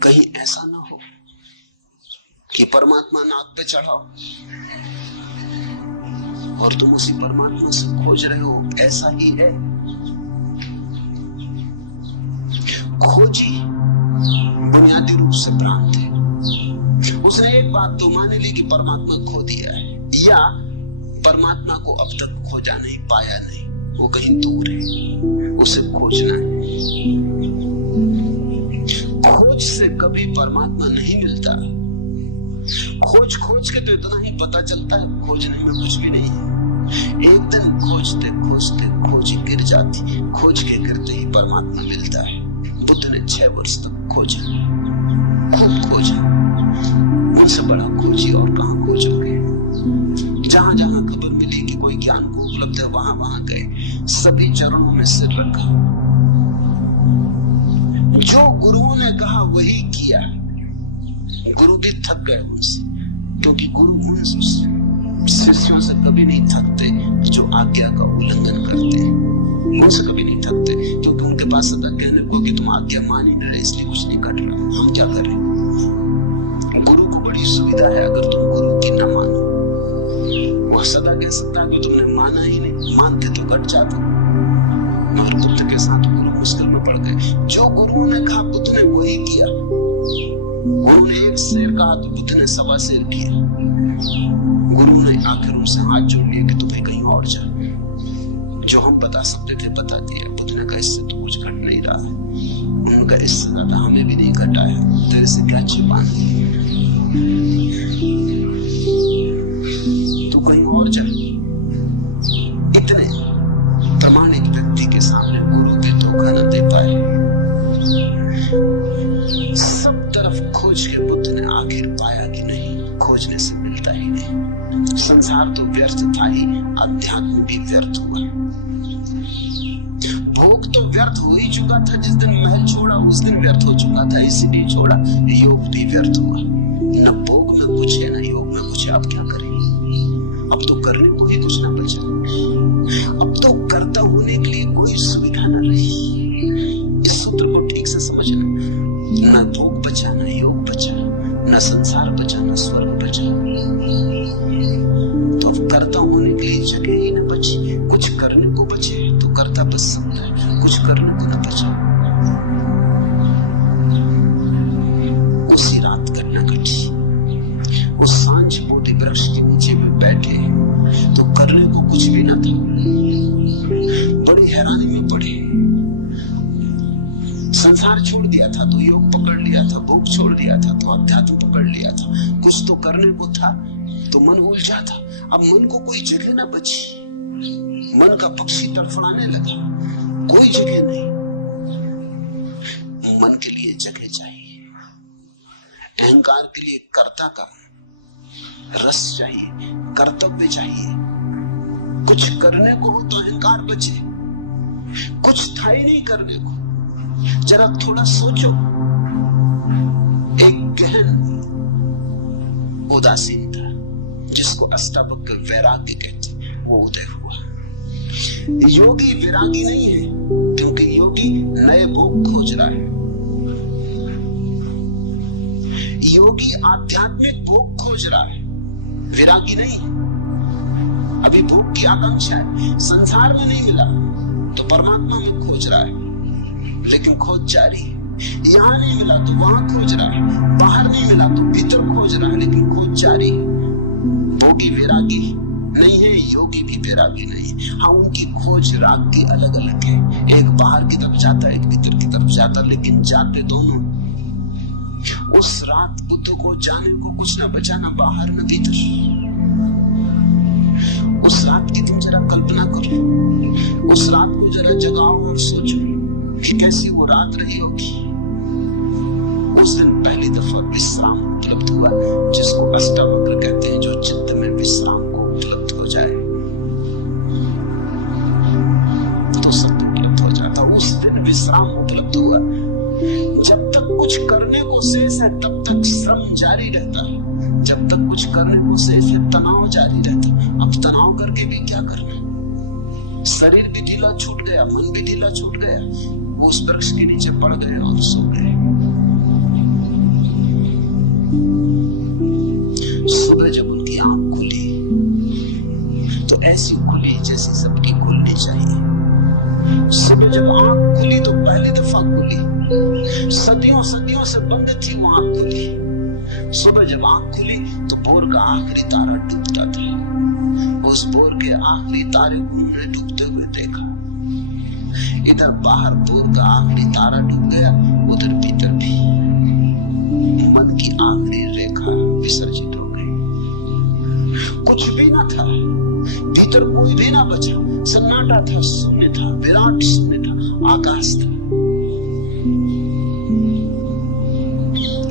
कहीं ऐसा ना हो कि परमात्मा नाक पे चढ़ाओ और तुम उसी परमात्मा से खोज रहे हो। ऐसा ही है। खोजी बुनियादी रूप से भ्रांत है। उसने एक बात तो मान ली कि परमात्मा खो दिया है, या परमात्मा को अब तक खोजा नहीं, पाया नहीं, वो कहीं दूर है, उसे खोजना है। खोज से कभी परमात्मा नहीं मिलता। खोज खोज के तो इतना ही पता चलता है, खोजने में कुछ भी नहीं है। एक दिन खोजते खोजते खोजी गिर जाती, खोज के गिरते ही परमात्मा मिलता है। बुद्ध ने 6 वर्ष तक खोजा, खूब खोजा। उनसे बड़ा खोजी और कहां खोजोगे? जहां जहां खबर मिली कि कोई ज्ञान को उपलब्ध है, वहां वहां गए, सभी चरणों में सिर रखा। जो गुरुओं ने कहा वही किया। गुरु भी थक गए उनसे, क्योंकि गुरु उन शिष्यों से कभी नहीं थकते जो आज्ञा का उल्लंघन करते हैं। उनसे कभी नहीं थकते, क्योंकि उनके पास सदा कहने को कि तुम आज्ञा मान ही नहीं रहे, इसलिए कुछ नहीं कर रहे, हम क्या करें। गुरु को बड़ी सुविधा है, अगर तुम गुरु की न मानो, वह सदा कह सकता है कि तुमने माना ही नहीं, मानते तो कट जाते। मगर बुद्ध के साथ गुरु मुश्किल में पड़ गए। जो गुरुओं ने कहा बुद्ध ने वही किया। उन्होंने 1 शेर कहा तो बुद्ध ने 1.25 शेर किया। गुरु ने आखिर उनसे हाथ जोड़ लिया कि तुम्हें कहीं और जा। जो हम बता सकते थे बता दिया। बुद्ध ने कहा इससे तो कुछ घट नहीं रहा है। उनका इससे ज्यादा हमें भी नहीं घटा है, तेरे से क्या छिपाना, तू कहीं और जा। इतने प्रामाणिक व्यक्ति के सामने गुरु भी धोखा न दे पाए। सब तरफ खोज के बुद्ध ने आखिर पाया कि नहीं, खोजने से मिलता ही नहीं। संसार तो व्यर्थ था ही, अध्यात्म भी व्यर्थ हुआ। भोग तो व्यर्थ हो ही चुका था, जिस दिन महल छोड़ा उस दिन व्यर्थ हो चुका था, इसीलिए छोड़ा। योग भी व्यर्थ हुआ। न भोग में कुछ है न योग में कुछ है। अब क्या करें? अब तो करने को ही कुछ न बचा। अब तो कर्ता होने के लिए कोई सुविधा न रही। इस सूत्र को ठीक से समझना। न भोग बचा, न योग बचा, न संसार बचा, न स्वर्ग बचा। तो अब कर्ता होने के लिए जगह ही न बची। कुछ करने को बचे तो कर्ता बच सकता है, कुछ करने को न बचा। उसी रात घटना घटी। उस सांझ बोधि वृक्ष के नीचे में बैठे तो करने को कुछ भी न था। बड़ी हैरानी में पड़े। संसार छोड़ दिया था तो योग पकड़ लिया था, भोग छोड़ दिया था तो अध्यात्म पकड़ लिया था। कुछ तो करने को था तो मन उलझा था। अब मन को कोई जगह न बची। मन का पक्षी तड़फड़ाने लगा, कोई जगह नहीं। मन के लिए जगह चाहिए। अहंकार के लिए कर्ता का रस चाहिए, कर्तव्य चाहिए। कुछ करने को हो तो अहंकार बचे। कुछ था ही नहीं करने को। जरा थोड़ा सोचो, एक गहन उदासीनता जिसको अष्टावक्र वैराग्य कहते, वो उदय हुआ। योगी विरागी नहीं है, क्योंकि योगी नए भोग खोज रहा है। योगी आध्यात्मिक भोग खोज रहा है, विरागी नहीं। अभी भोग की आकांक्षा है, संसार में नहीं मिला तो परमात्मा में खोज रहा है, लेकिन खोज जारी है। यहां नहीं मिला तो वहां खोज रहा है, बाहर नहीं मिला तो भीतर खोज रहा है, लेकिन खोज जारी है। भोगी विरागी नहीं है, योगी भी विरागी नहीं है। हाँ, उनकी खोज राग की अलग अलग है, एक बाहर की तरफ जाता है, एक भीतर की तरफ जाता, लेकिन जाते दोनों। उस रात बुद्ध को जाने को कुछ न बचा, न बाहर न भीतर। उस रात की तुम जरा कल्पना करो, उस रात को जरा जगाओ और सोचो कि कैसी वो रात रही होगी। उस दिन पहली दफा विश्राम उपलब्ध हुआ, जिसको अष्टावक्र कहते हैं, जो चित्त में विश्राम को उपलब्ध हो जाए तो सत्य उपलब्ध हो जाता। उस दिन विश्राम उपलब्ध हुआ। जब तक कुछ करने को शेष है तब तक श्रम जारी रहता है, जब तक कुछ करने को शेष है तनाव जारी रहता। अब तनाव करके भी क्या करना, शरीर भी ढीला छूट गया, मन भी ढीला छूट गया, वो उस वृक्ष के नीचे पड़ गए और सो गए। सुबह जब उनकी आंख खुली तो ऐसी खुली जैसी सबकी खुलनी चाहिए। सुबह जब आंख खुली तो पहली दफा खुली, सदियों सदियों से बंद थी वो आंख खुली। सुबह जब आंख खुली तो भोर का आखिरी तारा डूबता था। उस भोर के आखिरी तारे को उन्होंने डूबते हुए देखा। इधर बाहर भोर का आखिरी तारा डूब गया, उधर भीतर भी मन की आखिरी रेखा विसर्जित हो गई। कुछ भी ना था, भीतर कोई भी ना बचा, सन्नाटा था, शून्य था, विराट शून्य था, आकाश था।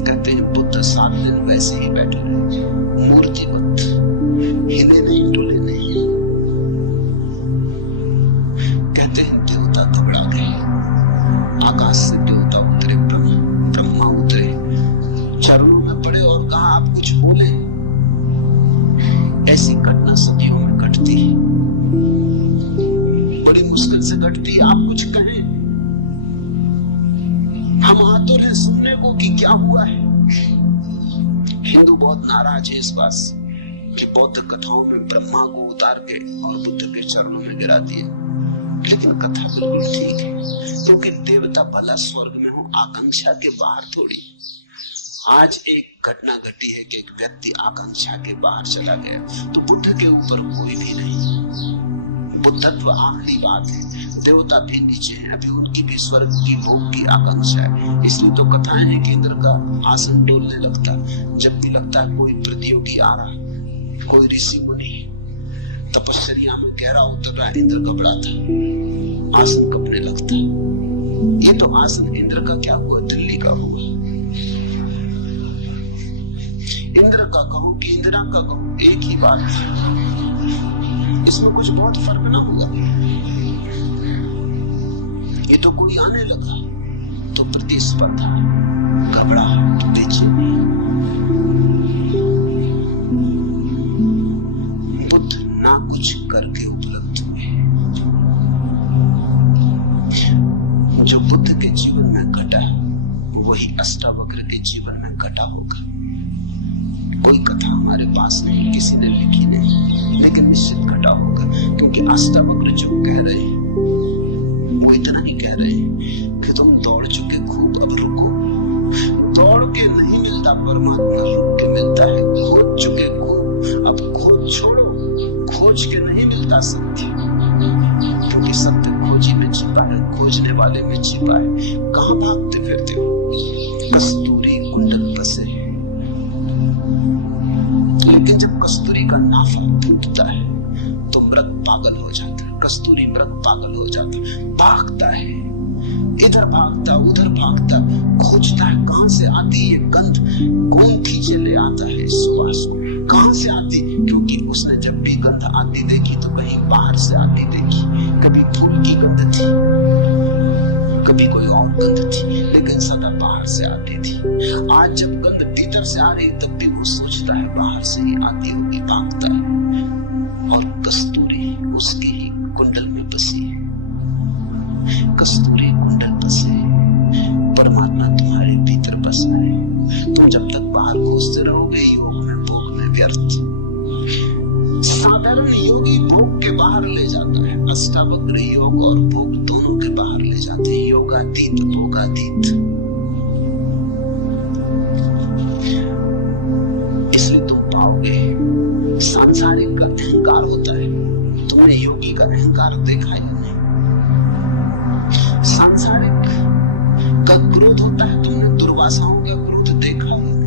कहते हैं बुद्ध 7 दिन वैसे ही बैठे रहे, मूर्तिवत, हिले नहीं, डुले नहीं। कहते हैं देवता घबरा गए, आकाश से देवता उतरे, ब्रह्मा उतरे, चरणों में पड़े और कहा आप कुछ बोले। ऐसी घटना सदियों में घटती है, बड़ी मुश्किल से घटती है। आप कुछ कहें, हम आतुर हैं सुनने को कि क्या हुआ है। हिंदू बहुत नाराज है इस बात से कि बौद्ध कथाओं में ब्रह्मा को उतार के और बुद्ध के चरणों में गिरा दिया, लेकिन कथा बिल्कुल ठीक है, क्योंकि देवता भला स्वर्ग में हो, आकांक्षा के बाहर थोड़ी। आज एक घटना घटी है कि एक व्यक्ति आकांक्षा के बाहर चला गया, तो बुद्ध के ऊपर कोई भी नहीं। बुद्धत्व आखिरी बात है, देवता भी नीचे हैं, अभी उनकी भी स्वर्ग की भोग की आकांक्षा है। इसलिए तो कथाएं हैं कि इंद्र का आसन डोलने लगता जब भी लगता है कोई प्रतियोगी आ रहा, कोई ऋषि मुनि तपस्या में गहरा उतर रहा है, इंद्र घबराता, आसन कपने लगता। ये तो आसन इंद्र का क्या हुआ, दिल्ली का हुआ। इंद्र का कहो कि इंदिरा का कहो, एक ही बात, इसमें कुछ बहुत फर्क ना होगा। ये तो कोई आने लगा तो प्रतिस्पर्धा, घबराहट, बेचैनी। बुद्ध ना कुछ करके उपलब्ध हुए। जो बुद्ध के जीवन में घटा वही अष्टावक्र के जीवन में घटा होगा। कोई कथा हमारे पास नहीं, किसी ने लिखी नहीं, लेकिन निश्चित घटा होगा, क्योंकि अष्टावक्र जो कह रहे हैं वो इतना ही कह रहे हैं कि तुम दौड़ चुके खूब, अब रुको। दौड़ के नहीं मिलता परमात्मा, रुक के मिलता है। खोज चुके खूब, अब खोज छोड़ो, खोज के नहीं मिलता सत्य, क्योंकि सत्य खोजी में छिपा है, खोजने वाले में छिपा है। कहां भागते फिरते हो, कस्तूरी कुंडल बसे। लेकिन जब कस्तूरी का नाफा टूटता है तो मृग पागल हो जाता है, कस्तूरी मृग पागल हो जाता है, भागता है, इधर भागता उधर भागता, खोजता है कहां से आती ये गंध, कौन खींचे ले आता है सुवास को, कहां से आती, क्योंकि उसने जब भी गंध आती देखी तो कहीं बाहर से आती देखी। कभी फूल की गंध थी, कभी कोई और गंध थी, लेकिन सदा बाहर से आती थी। आज जब गंध भीतर से आ रही तब भी वो सोचता है बाहर से ही आती होगी, भागता है। और कस्तूरी उसकी ही कुंडल में बसी है। कस्तूरी कुंडल बसे, परमात्मा तुम्हारे भीतर बसा है। तुम जब तक बाहर खोजते रहोगे योग में भोग में व्यर्थ। साधारण योगी भोग के बाहर ले जाता है, अष्टावक्र योग और भोग दोनों के बाहर ले जाते हैं, योगातीत भोगातीत। इसलिए तुम पाओगे सांसारिक का अहंकार होता है, तुमने योगी का अहंकार देखा ही नहीं। सांसारिक का क्रोध होता है, तुमने दुर्वासाओं का क्रोध देखा ही नहीं।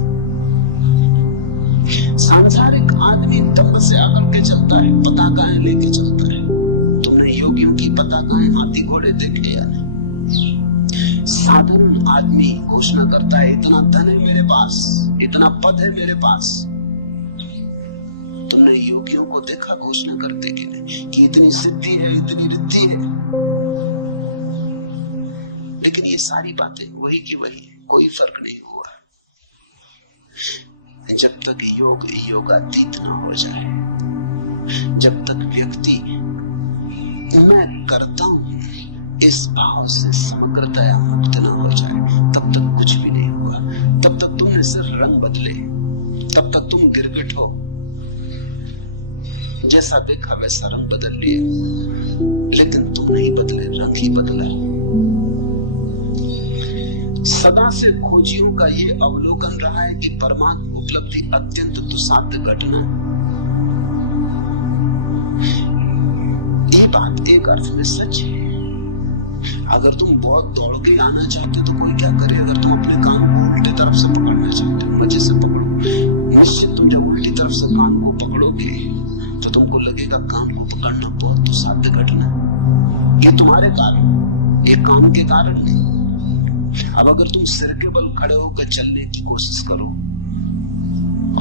सांसारिक आदमी दम्भ से आकर के चलता है, पताकाएं लेके चलता है, तुमने योगियों की पताकाएं हाथी घोड़े देखे या नहीं। साधारण आदमी घोषणा करता है इतना धन है मेरे पास, इतना पद है मेरे पास। तुमने योगियों को देखा घोषणा करते कि नहीं कि इतनी सिद्धि है, इतनी रिद्धि है। लेकिन ये सारी बातें वही की वही, कोई फर्क नहीं हुआ जब तक योग योगातीत ना हो जाए। जब तक व्यक्ति मैं करता हूं इस भाव से समग्रतया मुक्त ना हो जाए, तब तक कुछ भी नहीं हुआ। तब तक तुमने सिर्फ रंग बदले, तब तक तुम गिरगिट हो, जैसा देखा वैसा रंग बदल लिए, लेकिन तुम नहीं बदले, रंग ही बदला। सदा से खोजियों का ये अवलोकन रहा है कि परमात्मा उपलब्धि अत्यंत दुस्साध्य घटना है। ये बात एक अर्थ में सच है। अगर तुम बहुत दौड़ के आना चाहते हो तो कोई क्या करे। अगर तुम अपने कान को उल्टी तरफ से पकड़ना चाहते हो, मजे से पकड़ो। निश्चित तुम जब उल्टी तरफ से कान को पकड़ोगे तो तुमको लगेगा कान को पकड़ना बहुत दुस्साध्य घटना है। ये तुम्हारे कारण, ये कान के कारण नहीं। अब अगर तुम सिर के बल खड़े होकर चलने की कोशिश करो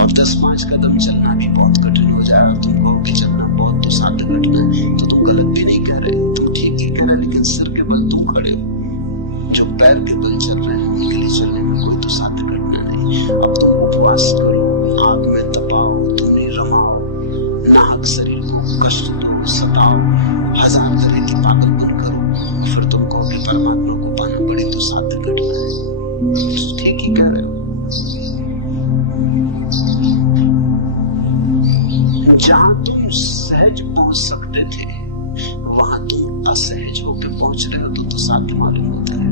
और 10-5 कदम चलना भी बहुत कठिन हो जाए और तुम कहो कि चलना बहुत दुस्साध्य घटना है, तो तुम गलत भी नहीं कह रहे, तुम ठीक ही कह रहे। लेकिन सिर के बल तुम खड़े हो, जो पैर के बल चल रहे हैं उनके लिए चलने में कोई दुस्साध्य घटना नहीं। अब तुम उपवास करो, आग में तपाओ, धुनी रमाओ, नाहक शरीर को कष्ट दो, सताओ, 1000 तरह की पागलपन करो, फिर तुम कहो कि परमात्मा को पाना बड़ी दुस्साध्य घटना है। ठीक ही कह रहे हो। जहां तुम सहज पहुंच सकते थे वहां तुम असहज होकर पहुंच रहे हो, तो साथ मालूम होता है।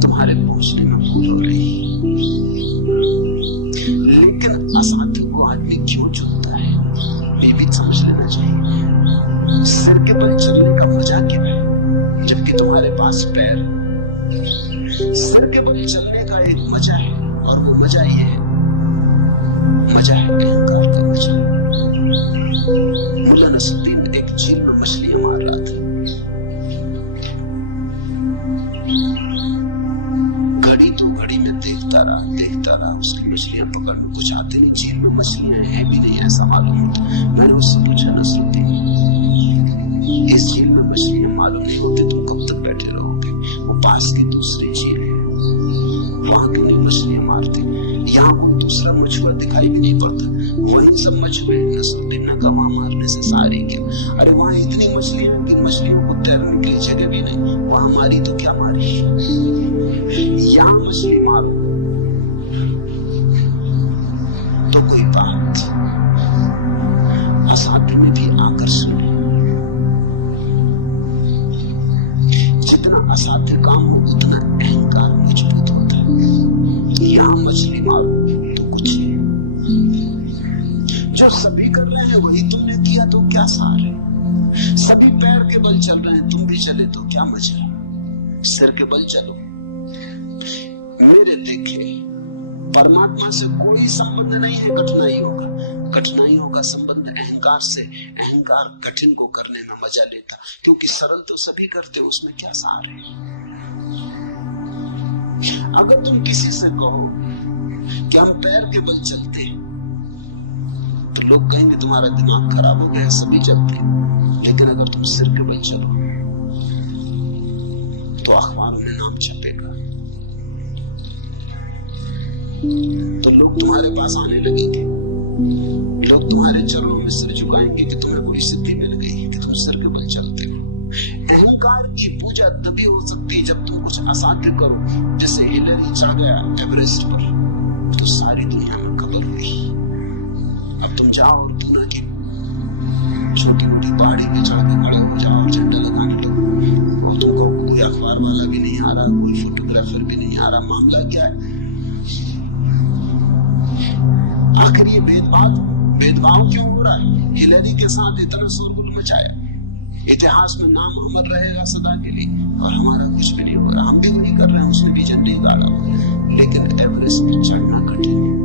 तुम्हारे पहुंचने में भूल हो रही, लेकिन असाध्य को आदमी क्यों चुनता है ये भी समझ लेना चाहिए। सिर के बल चलने का मजा क्या है जबकि तुम्हारे पास पैर। सिर के बल चलने का एक मजा है, और वो मजा ये है, मजा है अहंकार का मजा। मुल्ला नसरुद्दीन एक झील में मछलियां मार रहा था। घड़ी तो घड़ी में देखता रहा, उसकी मछलियां पकड़ने कुछ आते नहीं, झील में मछलियां हैं भी नहीं ऐसा मालूम होता। मैंने उससे पूछा, नसरुद्दीन इस झील में मछलियां मालूम नहीं होती, तुम कब तक बैठे रहोगे? वो पास की दूसरी झील है, वहां क्यों नहीं मछलियां मारते? यहाँ कोई दूसरा मछुआ दिखाई भी नहीं पड़ता, वहीं सब मछुए। नसरुद्दीन ने कहा मारने से सारी क्या? अरे वहां इतनी मछलियां कि मछलियों को तैरने के लिए जगह भी नहीं, वहां मारी तो क्या मारी, यहाँ मछली मारो तो कोई बात। असाध्य में भी आकर्षण है। जितना असाध्य काम हो उतना अहंकार मजबूत होता है। यहाँ मछली मारो तो कुछ है, जो सभी कर रहे हैं वही तुमने किया तो क्या सार है? सभी पैर के बल चल रहे हैं, तुम भी चले तो क्या मजा? सिर के बल चलो। मेरे देखे परमात्मा से कोई संबंध नहीं है कठिनाइयों का संबंध अहंकार से। अहंकार कठिन को करने में मजा लेता, क्योंकि सरल तो सभी करते, उसमें क्या सार है? अगर तुम किसी से कहो कि हम पैर के बल चलते हैं तो लोग कहेंगे तुम्हारा दिमाग खराब हो गया, सभी चलते हैं। लेकिन अगर तुम सिर के बल चलो तो अखबारों में नाम छपेगा, तो लोग तुम्हारे पास आने लगेंगे, लोग तुम्हारे चरणों में सिर झुकाएंगे कि तुम्हें कोई सिद्धि मिल गई, कि तुम सिर के बल चलते हो। अहंकार की पूजा तभी हो सकती है जब तुम कुछ असाध्य करो। जैसे हिलरी चढ़ गया एवरेस्ट पर, तो सारी दुनिया में खबर हुई। अब तुम जाओ और पूना की छोटी मोटी पहाड़ी पे चढ़ के खड़े हो जाओ और झंडा लगाने लगो, और तुमको कोई अखबार वाला भी नहीं आ रहा, कोई फोटोग्राफर भी नहीं आ रहा। मामला क्या है? आखिर ये भेदभाव क्यों हो रहा है? हिलरी के साथ इतना शोरगुल मचाया, इतिहास में नाम अमर रहेगा सदा के लिए, और हमारा कुछ भी नहीं हो रहा। हम भी वही कर रहे हैं, उसने भी झंडे गाड़ा, लेकिन एवरेस्ट पे चढ़ना कठिन है।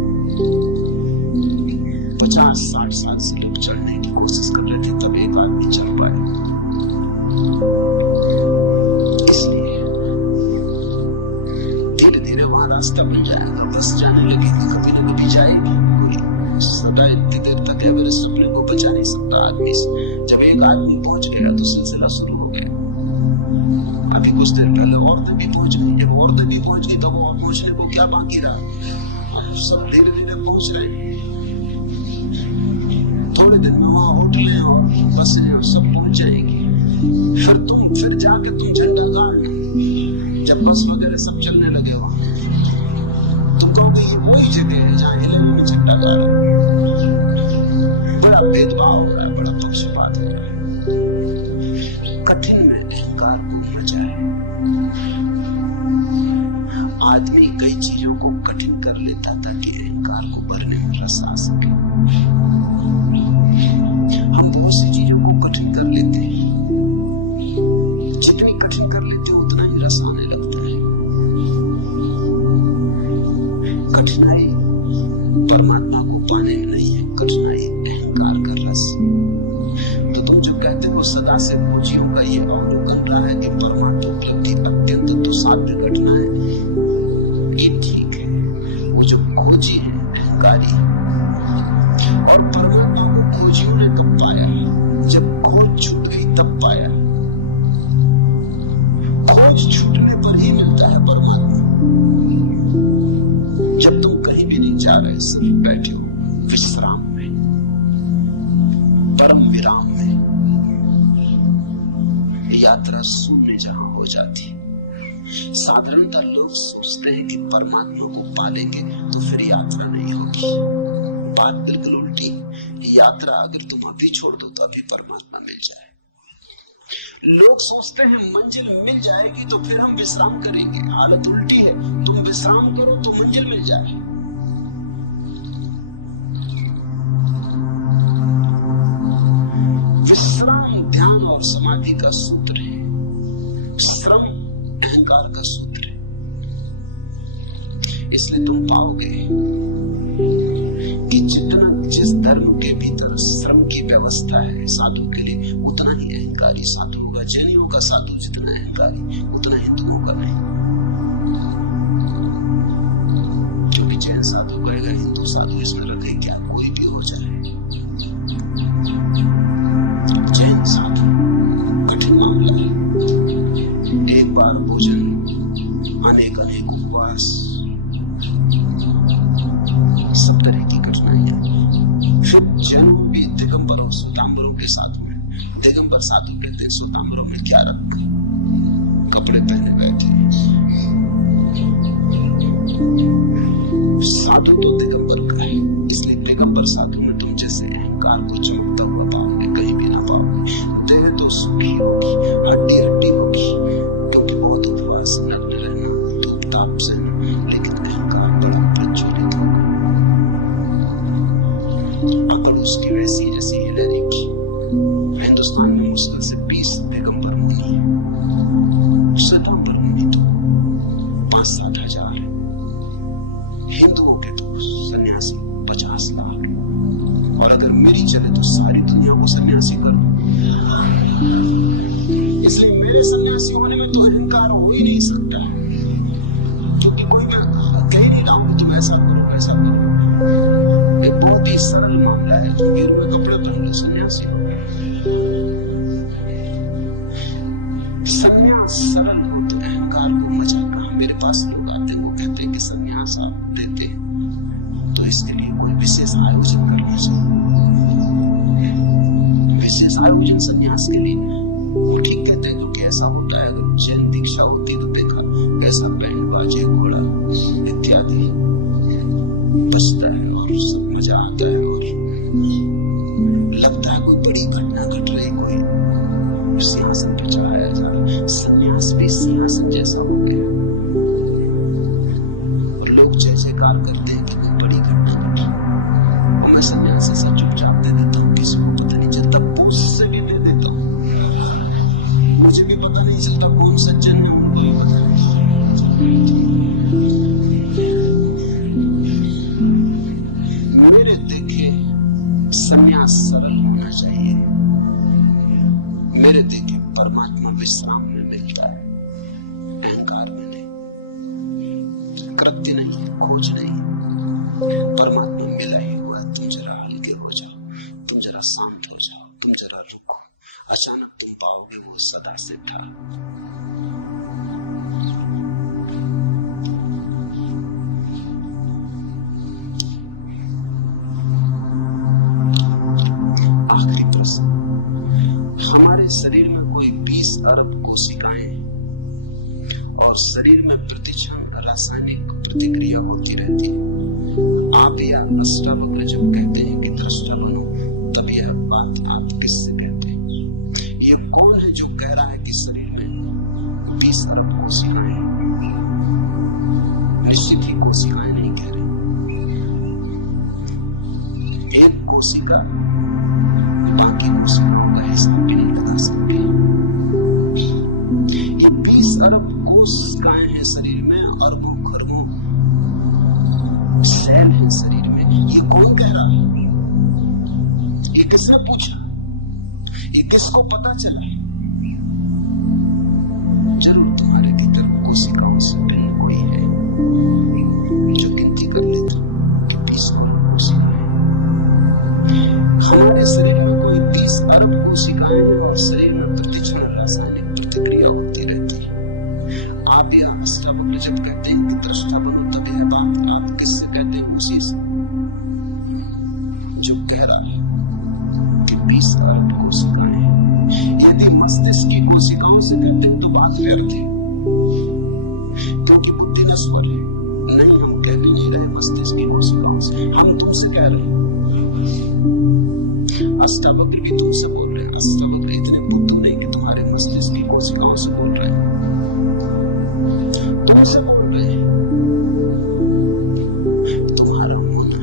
50-60 साल से लोग चढ़ने की कोशिश कर रहे थे, तब एक आदमी चढ़ पाए। इसलिए धीरे धीरे वहां रास्ता बन जाएगा, बस जाने लगेगी, कभी न कभी जाएगी। सदा इतनी देर तक एवरेस्ट अपने को बचा नहीं सकता आदमी से। जब एक आदमी पहुंच गया तो सिलसिला शुरू हो गया। अभी कुछ देर पहले औरतें भी पहुंच गई, जब औरतें भी पहुंच गई तब और पहुंचने को क्या बाकी रहा? अब सब धीरे धीरे पहुंच रहे हैं। थोड़े दिन में वहां होटलें और बसें और सब पहुंच जाएंगी। फिर जाके तुम झंडा गाड़ना। जब बस वगैरह सब चलने लगे वहां, तुम कहोगे ये वही जगह है जहाँ हिलरी ने झंडा गाड़ा। बड़ा भेदभाव हो रहा है, बड़ा पक्षपात हो रहा है। कठिन में अहंकार को मचा है। आदमी कई चीजों को कठिन कर लेता ताकि अहंकार को भरने में रस आ सके। हम बहुत सी चीजों को कठिन कर लेते हैं, जितनी कठिन कर लेते हैं उतना ही रस आने लगता है। कठिनाई परमात्मा को पाने में नहीं है, कठिनाई अहंकार का रस। तो तुम जो कहते हो सदा से खोजियों का ये अवलोकन रहा है कि परमात्मा उपलब्धि अत्यंत दुस्साध्य घटना है, ये ठीक है। वो जो खोजी है अहंकारी, और परमात्मा को खोजियों ने कब पाया? जब खोज छूट गई तब पाया। खोज छूटने पर ही मिलता है परमात्मा। जब तुम कहीं भी नहीं जा रहे, सिर्फ बैठे हो विश्राम में, परम विराम में, यात्रा शून्य जहां हो जाती है। साधारणतः लोग सोचते हैं कि परमात्मा को पालेंगे तो फिर यात्रा नहीं होगी। बात बिल्कुल उल्टी। यात्रा अगर तुम अभी छोड़ दो तो अभी परमात्मा मिल जाए। लोग सोचते हैं मंजिल मिल जाएगी तो फिर हम विश्राम करेंगे। हालत उल्टी है, तुम विश्राम करो तो मंजिल मिल जाए। विश्राम ध्यान और समाधि का सूत्र है, श्रम अहंकार का सूत्र है। इसलिए तुम पाओगे कि जितना जिस धर्म के भीतर श्रम की व्यवस्था है साधु के लिए, उतना ही अहंकारी साधु होगा। जैनियों का साधु जितना अहंकारी, उतना हिंदुओं का नहीं। क्योंकि जैन साधु कहेगा हिंदू साधु इसमें रखे क्या, कोई भी हो जाए। जैन साधु कठिन मामला है। एक बार भोजन, अनेक उपवास, सब तरह की कठिनाइयां। फिर जैन भी दिगंबरों स्वतांबरों के साथ में, दिगंबर साधु कहते हैं स्वतांबरों में क्या रख कपड़े पहने बैठे। साधु तो दिगंबर का है, इसलिए दिगंबर साधु में तुम जैसे अहंकार को चमकता हुआ पाओगे, कहीं भी ना पाओगे। देह तो सुखी होगी, हड्डी हड्डी होगी, क्योंकि बहुत उपवास, नग्न रहना, धूप ताप से, लेकिन अहंकार बड़ा प्रज्वलित होगा। अकड़ उसकी वैसी जैसी हिलरी की। हिंदुस्तान में मुश्किल से 20 दिगंबर मुनि है, स्वतांबर मुनि तो 5-7 हजार है। हिंदुओं के तो सन्यासी 50 लाख। और अगर मेरी चले तो सारी दुनिया को सन्यासी कर दो। इसलिए मेरे सन्यासी होने में तो अहंकार हो ही नहीं सकता, क्योंकि कोई मैं कह ही नहीं रहा हूं तुम ऐसा करो वैसा करो। एक बहुत ही सरल मामला है, तुम गेरुए कपड़े पहन लो, सन्यासी हो। सन्यास सरल होता है, संन्यास आप देते तो इसके लिए कोई विशेष आयोजन करना चाहिए। विशेष आयोजन संन्यास के लिए वो ठीक कहते हैं, क्योंकि ऐसा होता है अगर जैन दीक्षा होती तो देखा कैसा बैंड बाजे घोड़ा इत्यादि बजता है और सब मजा आता है और लगता है कोई बड़ी घटना घट रही, कोई सिंहासन पर चढ़ाया जा रहा। संन्यास भी सिंहासन जैसा हो गया और लोग जय जयकार करते हैं कि कोई बड़ी घटना घट रही। और मैं संन्यास से चुपचाप दे देता हूँ, किसी को पता नहीं चलता, पूछ से भी दे देता हूँ, मुझे भी पता नहीं चलता कौन सज्जन है, उनको भी पता नहीं। मेरे देखे संन्यास सरल होना चाहिए। मेरे देखे परमात्मा विश्राम में मिलता है, अहंकार में नहीं, कृत्य नहीं है, खोज नहीं। परमात्मा मिला ही हुआ है। तुम जरा हल्के हो जाओ, तुम जरा शांत हो जाओ, तुम जरा रुको, अचानक तुम पाओगे वो सदा से था। आखिरी प्रश्न, हमारे शरीर में कोई 20 अरब कोशिकाएं और शरीर में प्रतिक्षण रासायनिक प्रतिक्रिया होती रहती है। आप या अष्टावक्र जब कहते हैं कि दृष्टा बनो, तब यह बात आप किससे कहते हैं? ये कौन है जो कह रहा है कि शरीर में 20 अरब कोशिकाएं हैं? निश्चित ही कोशिकाएं नहीं कह रहे। एक कोशिका बाकी कोशिकाओं का हिसाब भी नहीं लगा सकती। ये 20 अरब कोशिकाएं हैं शरीर में, अरबों खरबों सेल हैं शरीर में। ये कौन कह रहा है? ये किसने पूछा? ये किसको पता चला? जरूर तुम्हारे भीतर कोशिकाओं से भिन्न कोई है जो गिनती कर लेता कि 20 अरब कोशिकाएं। हमारे शरीर में कोई 20 अरब कोशिकाएं हैं और शरीर में प्रतिक्षण रासायनिक प्रतिक्रिया होती रहती है। आप या अष्टावक्र जब कहते हैं कि दृष्टा बनो, तब यह बात आप किससे कहते हैं? उसी से जो कह रहा है कि 20 अरब कोशिकाएं हैं। यदि मस्तिष्क की कोशिकाओं से कहते हैं तो बात व्यर्थ है, क्योंकि बुद्धि नश्वर है। नहीं, हम कह भी नहीं रहे मस्तिष्क की कोशिकाओं से, हम तुमसे कह रहे हैं। अष्टावक्र भी तुमसे बोल रहे हैं। अष्टावक्र इतने बुद्धू नहीं कि तुम्हारे मस्तिष्क की कोशिकाओं से बोल रहे हैं, तुमसे बोल रहे हैं। तुम्हारा होना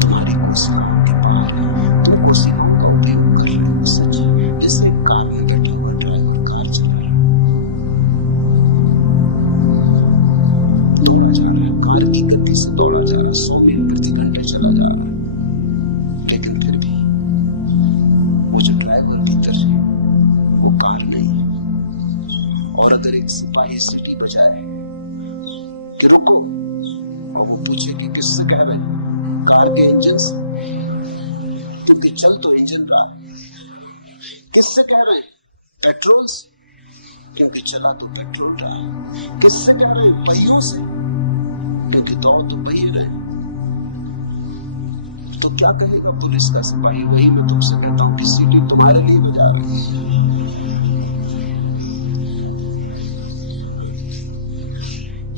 तुम्हारी कोशिकाओं के बाहर है। तुम कोशिकाओं का उपयोग कर रहे हो सच, जैसे कार में बैठा हुआ ड्राइवर कार चला रहा है, दौड़ा जा रहा है, कार की गति से दौड़ा जा रहा है, 100 मील प्रति घंटे चला जा रहा है। लेकिन फिर भी वो जो ड्राइवर भीतर है वो कार नहीं है। और अगर एक सिपाही सीटी बजाए कि रुको, और वो पूछे कि किससे कह रहे हैं? कार के इंजन से, क्योंकि चल तो इंजन रहा है। किससे कह रहे हैं? पेट्रोल से, क्योंकि चला तो पेट्रोल रहा। किससे कह रहे हैं? पहियों से, क्योंकि दौड़ तो पहिए रहे। तो क्या कहेगा पुलिस का सिपाही? वही मैं तुमसे कहता हूं कि सीटी तुम्हारे लिए बजा रही है।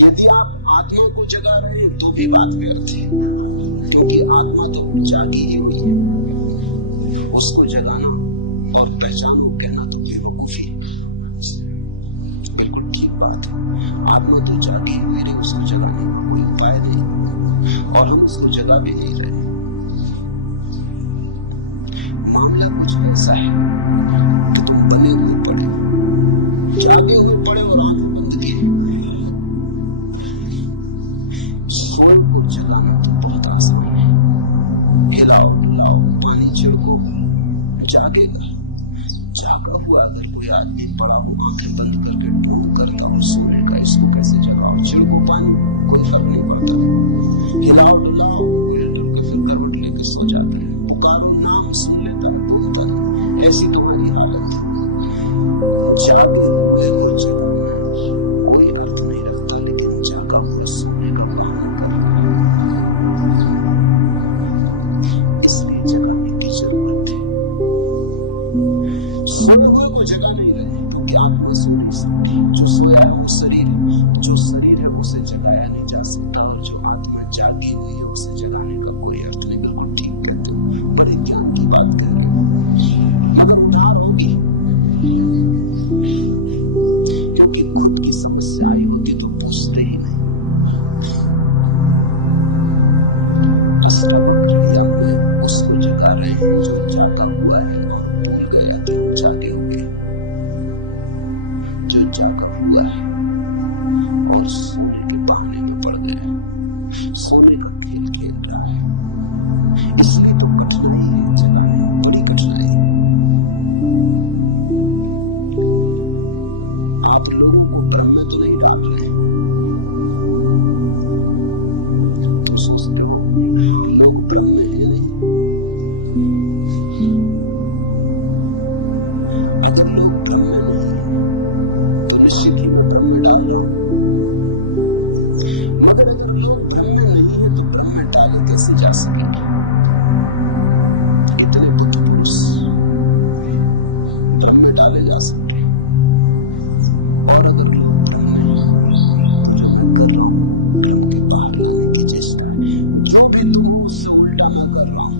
यदि आप आत्मा को जगा रहे हैं तो भी बात व्यर्थ है, क्योंकि आत्मा तो जागी ही हुई है। उसको जगाना और पहचानो कहना तो बेवकूफी है। बिल्कुल ठीक बात है, आत्मा तो जागी हुई रही, उसको जगाने का कोई उपाय नहीं, और हम उसको जगा भी नहीं रहे। मामला कुछ ऐसा है कि तुम बने हुए पड़े, जागे हुए पड़े और आंखें बंद किए। सोए को जगाना तो बहुत आसान है। हिलाओ हिलाओ, पानी छिड़को, जागेगा। जागा हुआ अगर कोई आदमी पड़ा हो, आंखें बंद करके ढूंढ करता हो सोने का, इसको कैसे जगाओ? छिड़को पानी, कोई फर्क नहीं पड़ता। हिलाओ डुलाओ, हिल डुल के फिर कर रहा हूँ ब्रह्म के बाहर लाने की चेष्टा है। जो भी तुम हो उससे उल्टा मैं कर रहा हूँ।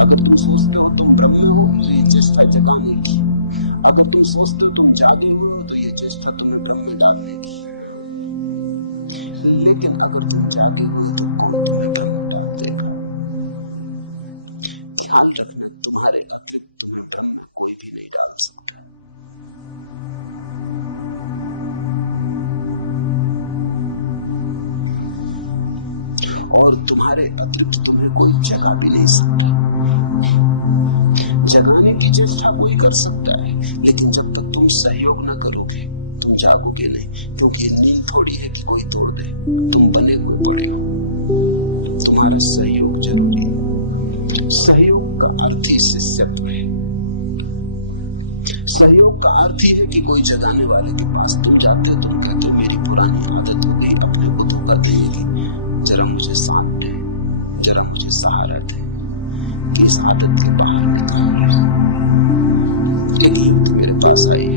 अगर तुम सोचते हो तुम ब्रह्म हो तो ये चेष्टा जगाने की, अगर तुम सोचते हो तुम जागे हुए हो तो ये चेष्टा तुम्हें ब्रह्म में डालने की। लेकिन अगर तुम जागे हुए तो कौन तुम्हें ब्रह्म में डाल देगा? ख्याल रखना, तुम्हारे अतिरिक्त तुम्हें ब्रह्म में कोई भी नहीं डाल सकता। और तुम्हारे अतिरिक्त तुम्हें कोई जगा भी नहीं सकता। जगाने की चेष्टा कोई कर सकता है, लेकिन जब तक तुम सहयोग न करोगे तुम जागोगे नहीं, क्योंकि नींद थोड़ी है कि कोई तोड़ दे। तुम बने हुए पड़े हो, तुम्हारा सहयोग जरूरी है। सहयोग का अर्थ ही शिष्यत्व है। सहयोग का अर्थ ही है कि कोई जगाने वाले के पास तुम जाते हो, तुम कहते हो मेरी पुरानी आदत हो गई अपने को धोखा देने की, जरा मुझे साथ दे, जरा मुझे सहारा दे कि इस आदत के बाहर निकल। एक युवती मेरे पास आई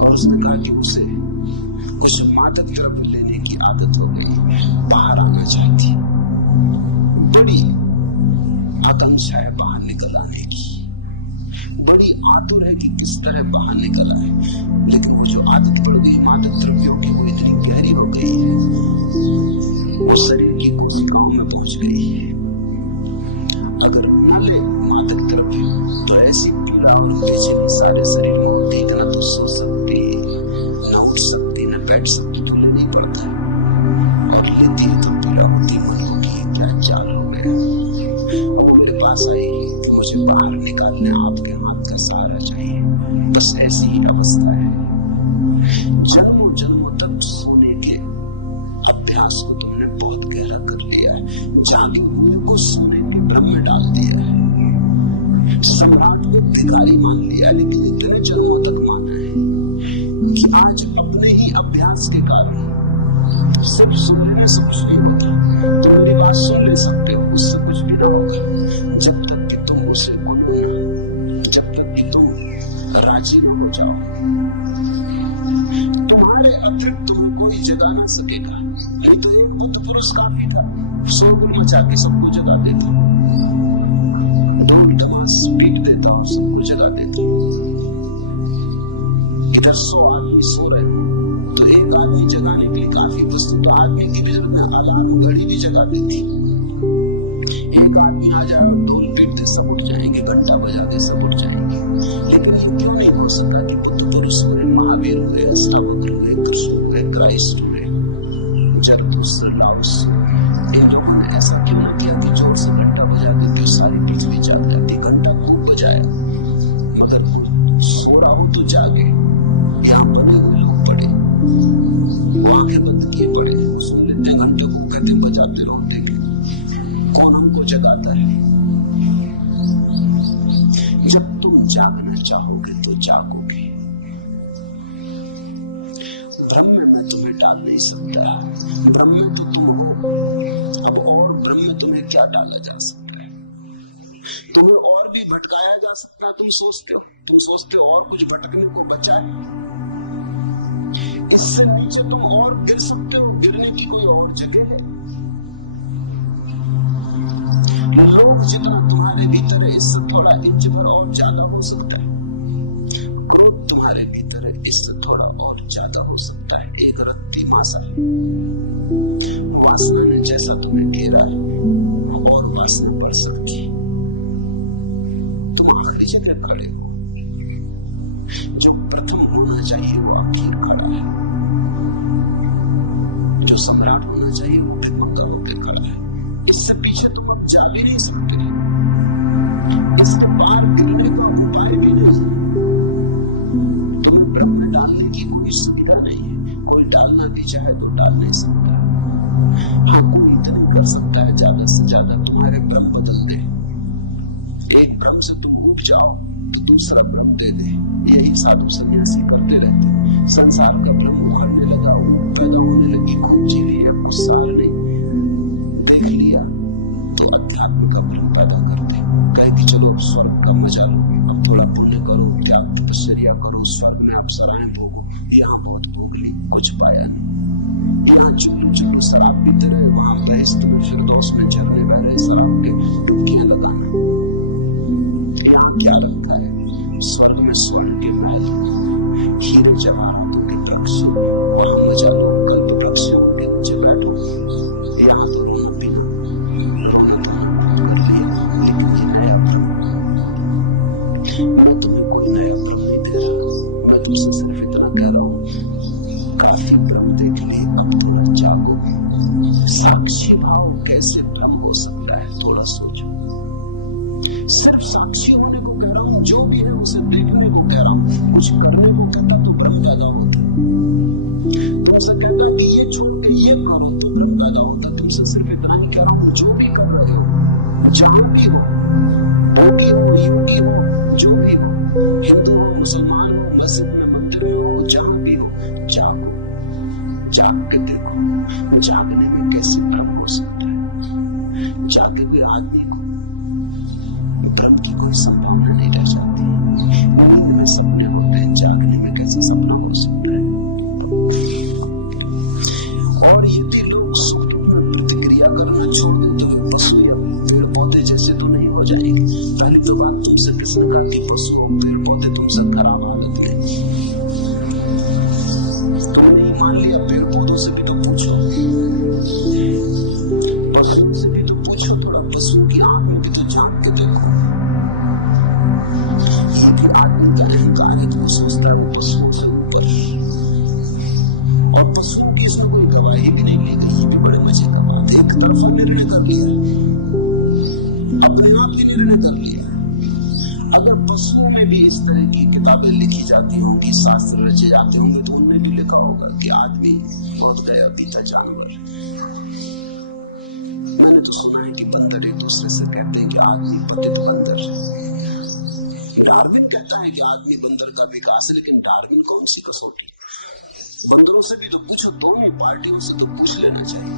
और उसने कहा कि उसे कुछ मादक द्रव्य लेने की आदत हो गई, बाहर आना चाहती, बड़ी आकांक्षा है बाहर निकल आने की, बड़ी आतुर है कि किस तरह बाहर निकल आए। लेकिन वो जो आदत पड़ गई मादक द्रव्यों की वो इतनी गहरी हो गई है, वो शरीर की कोशिकाओं में पहुंच गई है। अगर न ले मादक द्रव्य तो ऐसी पीड़ा और बेचैनी सारे शरीर में होती है, न तो सो सकती, न उठ सकती, न बैठ सकती, तो लेना ही पड़ता है। और लेती है तो पीड़ा होती मन की क्या चाल हो गया। और वो मेरे पास आई कि मुझे बाहर निकालने आपके हाथ का सहारा चाहिए। बस ऐसी ही अवस्था है। जन्मों जन्मों तक सोने के अभ्यास को तुमने बहुत गहरा कर लिया है, जागे हुए को सोने के भ्रम में डाल दिया है, सम्राट को भिखारी मान लिया। लेकिन इतने जन्मों तक माना है कि आज अपने ही अभ्यास के कारण सिर्फ सुनने में सब कुछ नहीं होता। तुम मेरी बात सुन ले सकते हो, उससे कुछ भी ना होगा जब तक कि तुम उसे बोलो ना, जब तक कि तुम राजी न हो जाओ। तुम्हारे अतिरिक्त तुम्हें कोई जगा ना सकेगा। नहीं तो एक बुद्ध पुरुष काफी था, शोरगुल मचा के सबको जगा देता, ढोल डमास पीट देता और सबको जगा देता। इधर 100 आदमी सो रहे तो एक आदमी जगाने के लिए काफी, वस्तु तो आदमी की भी जरूरत है, अलार्म घड़ी भी जगा देती। एक आदमी आ जाए और ढोल पीट दे सब उठ जाएंगे, घंटा बजा दे सब उठ जाएंगे। लेकिन ये क्यों नहीं हो सकता कि बुद्ध पुरुष हुए, महावीर हुए, अष्टावक्र हुए, कृष्ण हुए, क्राइस्ट हुए, जरथुस्त्र, लाओस, इन लोगों ने ऐसा क्यों ना किया कि जोर से घंटा बजा करके सारी पृथ्वी जाग जाती। घंटा खूब बजाया मगर सो रहा हो तो जागे। यहाँ पड़े हुए लोग पड़े, वो आंखें बंद किए पड़े, सुन लेते घंटे को, कहते बजाते रहो, देखे कौन हमको जगाता है। जब तुम जागना चाहोगे तो जागोगे। ब्रह्म में मैं तुम्हें डाल नहीं सकता, ब्रह्म में तो तुम हो। अब और ब्रह्म में तुम्हें क्या डाला जा सकता है? तुम्हें और भी भटकाया जा सकता है। तुम सोचते हो और कुछ भटकने को बचा है। इससे नीचे तुम और गिर सकते हो, गिरने की कोई और जगह है? लोग जितना तुम्हारे भीतर है इससे थोड़ा इंच भर और ज्यादा हो सकता है। क्रोध तुम्हारे भीतर है इससे थोड़ा और ज्यादा हो सकता है। एक रत्ती मासा वासना ने जैसा तुम्हें घेरा है और वासना बढ़ सकती है। तुम आखिरी जगह खड़े हो, जो प्रथम होना चाहिए वो आखिर खड़ा है, जो सम्राट होना चाहिए वो भिखमंगा होकर खड़ा है। इससे पीछे तुम अब जा भी नहीं सकते, इसके पार गिरने का उपाय भी नहीं। तुम्हें ब्रह्म में डालने की कोई सुविधा नहीं है, कोई डालना भी चाहे तो डाल नहीं सकता। हाँ, कोई इतना कर सकता है ज्यादा से ज्यादा तुम्हारे ब्रह्म बदल दे। एक ब्रह्म से तुम उब जाओ तो दूसरा ब्रह्म दे दे। यही साधु सन्यासी करते रहते। संसार का ब्रह्म उखड़ने लगा, पैदा होने लगी, खूब जी ली, अब कुछ सार नहीं देख लिया तो अध्यात्म का ब्रह्म पैदा करते। कहे कि चलो अब स्वर्ग का मजा लो, अब थोड़ा पुण्य करो, त्याग तपस्या करो, स्वर्ग में अप्सराएं भोगो, यहाँ बहुत भोग ली। कुछ पाया नहीं। यहाँ चुल्लू चुल्लू शराब पीते रहे, वहां बहस तुम्हें फिरदौस में झरने बह रहे शराब के डुबकियां लगाना। यहाँ क्या रखा है? स्वर्ग में स्वर्ण के महल, हीरे जवाहरातों के वृक्ष, वहां मजा लो, कल्प वृक्षों के नीचे बैठो। यहाँ तो रोना पीना, रोना धोना कर लिया, लेकिन ये नया भ्रम, मैं तुम्हें कोई नया भ्रम नहीं दे रहा। मैं तुमसे सिर्फ इतना कह रहा हूँ, काफी भ्रम देख लिए, अब थोड़ा जागो। साक्षी भाव कैसे भ्रम हो सकता है, थोड़ा सोचो। सिर्फ साक्षी होने को कह रहा हूँ, जो भी है उसे देखने को कह रहा हूँ। कुछ करने को कहता तो भ्रम पैदा होता। तुमसे कहता कि ये छोड़ के ये करो तो भ्रम पैदा होता। तुमसे सिर्फ इतना ही कह रहा हूँ, जो भी कर रहे हो, जहां भी हो, टोटी हो, युक्ति हो, जो भी हो, हिंदू हो, मुसलमान हो, मस्जिद में, मंदिर में हो, जहां भी हो, जागो, जाग के देखो। जागने में कैसे भ्रम हो सकता है? जागे हुए आदमी को भ्रम की कोई संभावना नहीं रह जाती। नींद में सपने होते हैं, जागने में कैसे सपना हो सकता है? और यदि लोग सुख में प्रतिक्रिया करना छोड़ दें तो वे पशु या पेड़ पौधे जैसे तो नहीं हो जाएंगे। पहली तो बात, तुमसे किसने कहा कि पशु पेड़ पौधे तुमसे खराब आदत ले? तुमने ही मान लिया। पेड़ पौधों से भी तो पूछो, पशुओं से भी तो पूछो, थोड़ा पशु की आंख में भी तो झांक के देखो। ये भी आदमी का अहंकार है, वो सोचता है वो पशुओं से ऊपर, और पशुओं की इसमें कोई गवाही भी नहीं ली गई। ये भी बड़े मजे का बात है, एक तरफा निर्णय कर लिया, अपने आप ही निर्णय कर लिया। अगर पशुओं में भी इस तरह की किताबें लिखी जाती होंगी, शास्त्र रचे जाते होंगे, तो उनमें भी लिखा होगा कि आदमी बहुत गया पीता जानवर। मैंने तो सुना है कि बंदर एक दूसरे से कहते हैं कि आदमी पतित बंदर है। डार्विन कहता है कि आदमी बंदर का विकास है, लेकिन डार्विन कौन सी कसौटी? बंदरों से भी तो पूछो, दोनों पार्टियों से तो पूछ लेना चाहिए।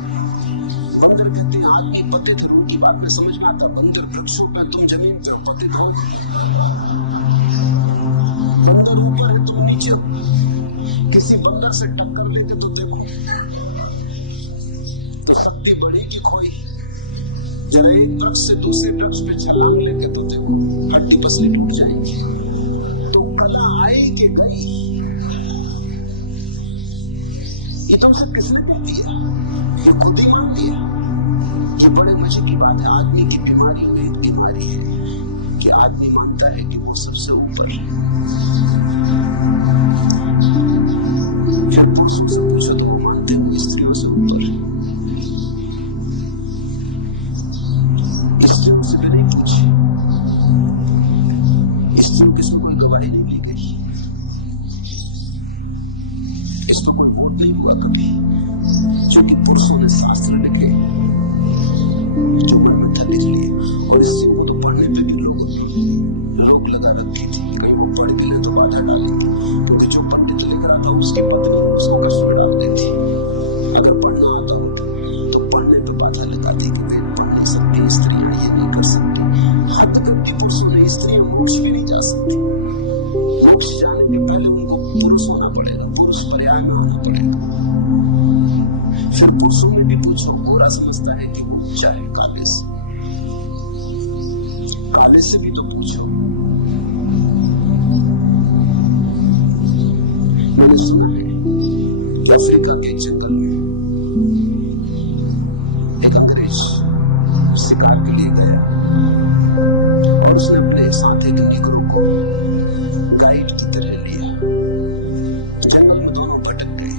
बंदर कहते हैं आदमी पतित है, उनकी बात में समझ में आता। बंदर वृक्षों पे, तुम जमीन पे पतित हो। बंदर ऊपर है, तुम नीचे हो। किसी बंदर से टक्कर लेके तो देखो, तो शक्ति बढ़ी कि खोई? जरा एक वृक्ष से दूसरे वृक्ष पे छलांग लेके तो देखो, हड्डी पसली टूट जाएंगी। तो कला आई कि गई, ये तुमसे किसने कह दिया? ये खुद ही मान दिया। ये बड़े मजे की बात है। आदमी की बीमारी में एक बीमारी है कि आदमी मानता है कि वो सबसे ऊपर है। फिर पुरुषों से पूछो तो वो मानते हैं स्त्रियों से ऊपर है। स्त्रियों से भी नहीं पूछे, स्त्रियों की कोई गवाही नहीं ली गई, इस पर कोई वोट नहीं हुआ कभी, क्योंकि पुरुषों ने शास्त्र लिखे, जो मन में था लिख लिए। और इस चीज को तो पढ़ने पे भी लोग लगा रखी थी, कहीं वो पढ़ भी ले तो बाधा डालेंगे, क्योंकि जो पंडित लिख रहा था उसकी पत्नी उसको कष्ट में डाल देती। अगर पढ़ना आता होता तो पढ़ने पे बाधा लगा दी कि वेद पढ़ नहीं सकती, स्त्रियां ये नहीं कर सकती। हद कर दी पुरुषों ने, स्त्रियां मोक्ष भी नहीं जा सकती। मोक्ष जाने के पहले उनको पुरुष होना पड़ेगा, पुरुष पर्याय में होना पड़ेगा। फिर पुरुषों में भी पूछो, गोरा समझता है कि वो ऊंचा है काले से, काले से भी तो पूछो। मैंने सुना है कि अफ्रीका के जंगल में एक अंग्रेज शिकार के लिए गया और उसने अपने साथ एक निगरो को गाइड की तरह लिया। जंगल में दोनों भटक गए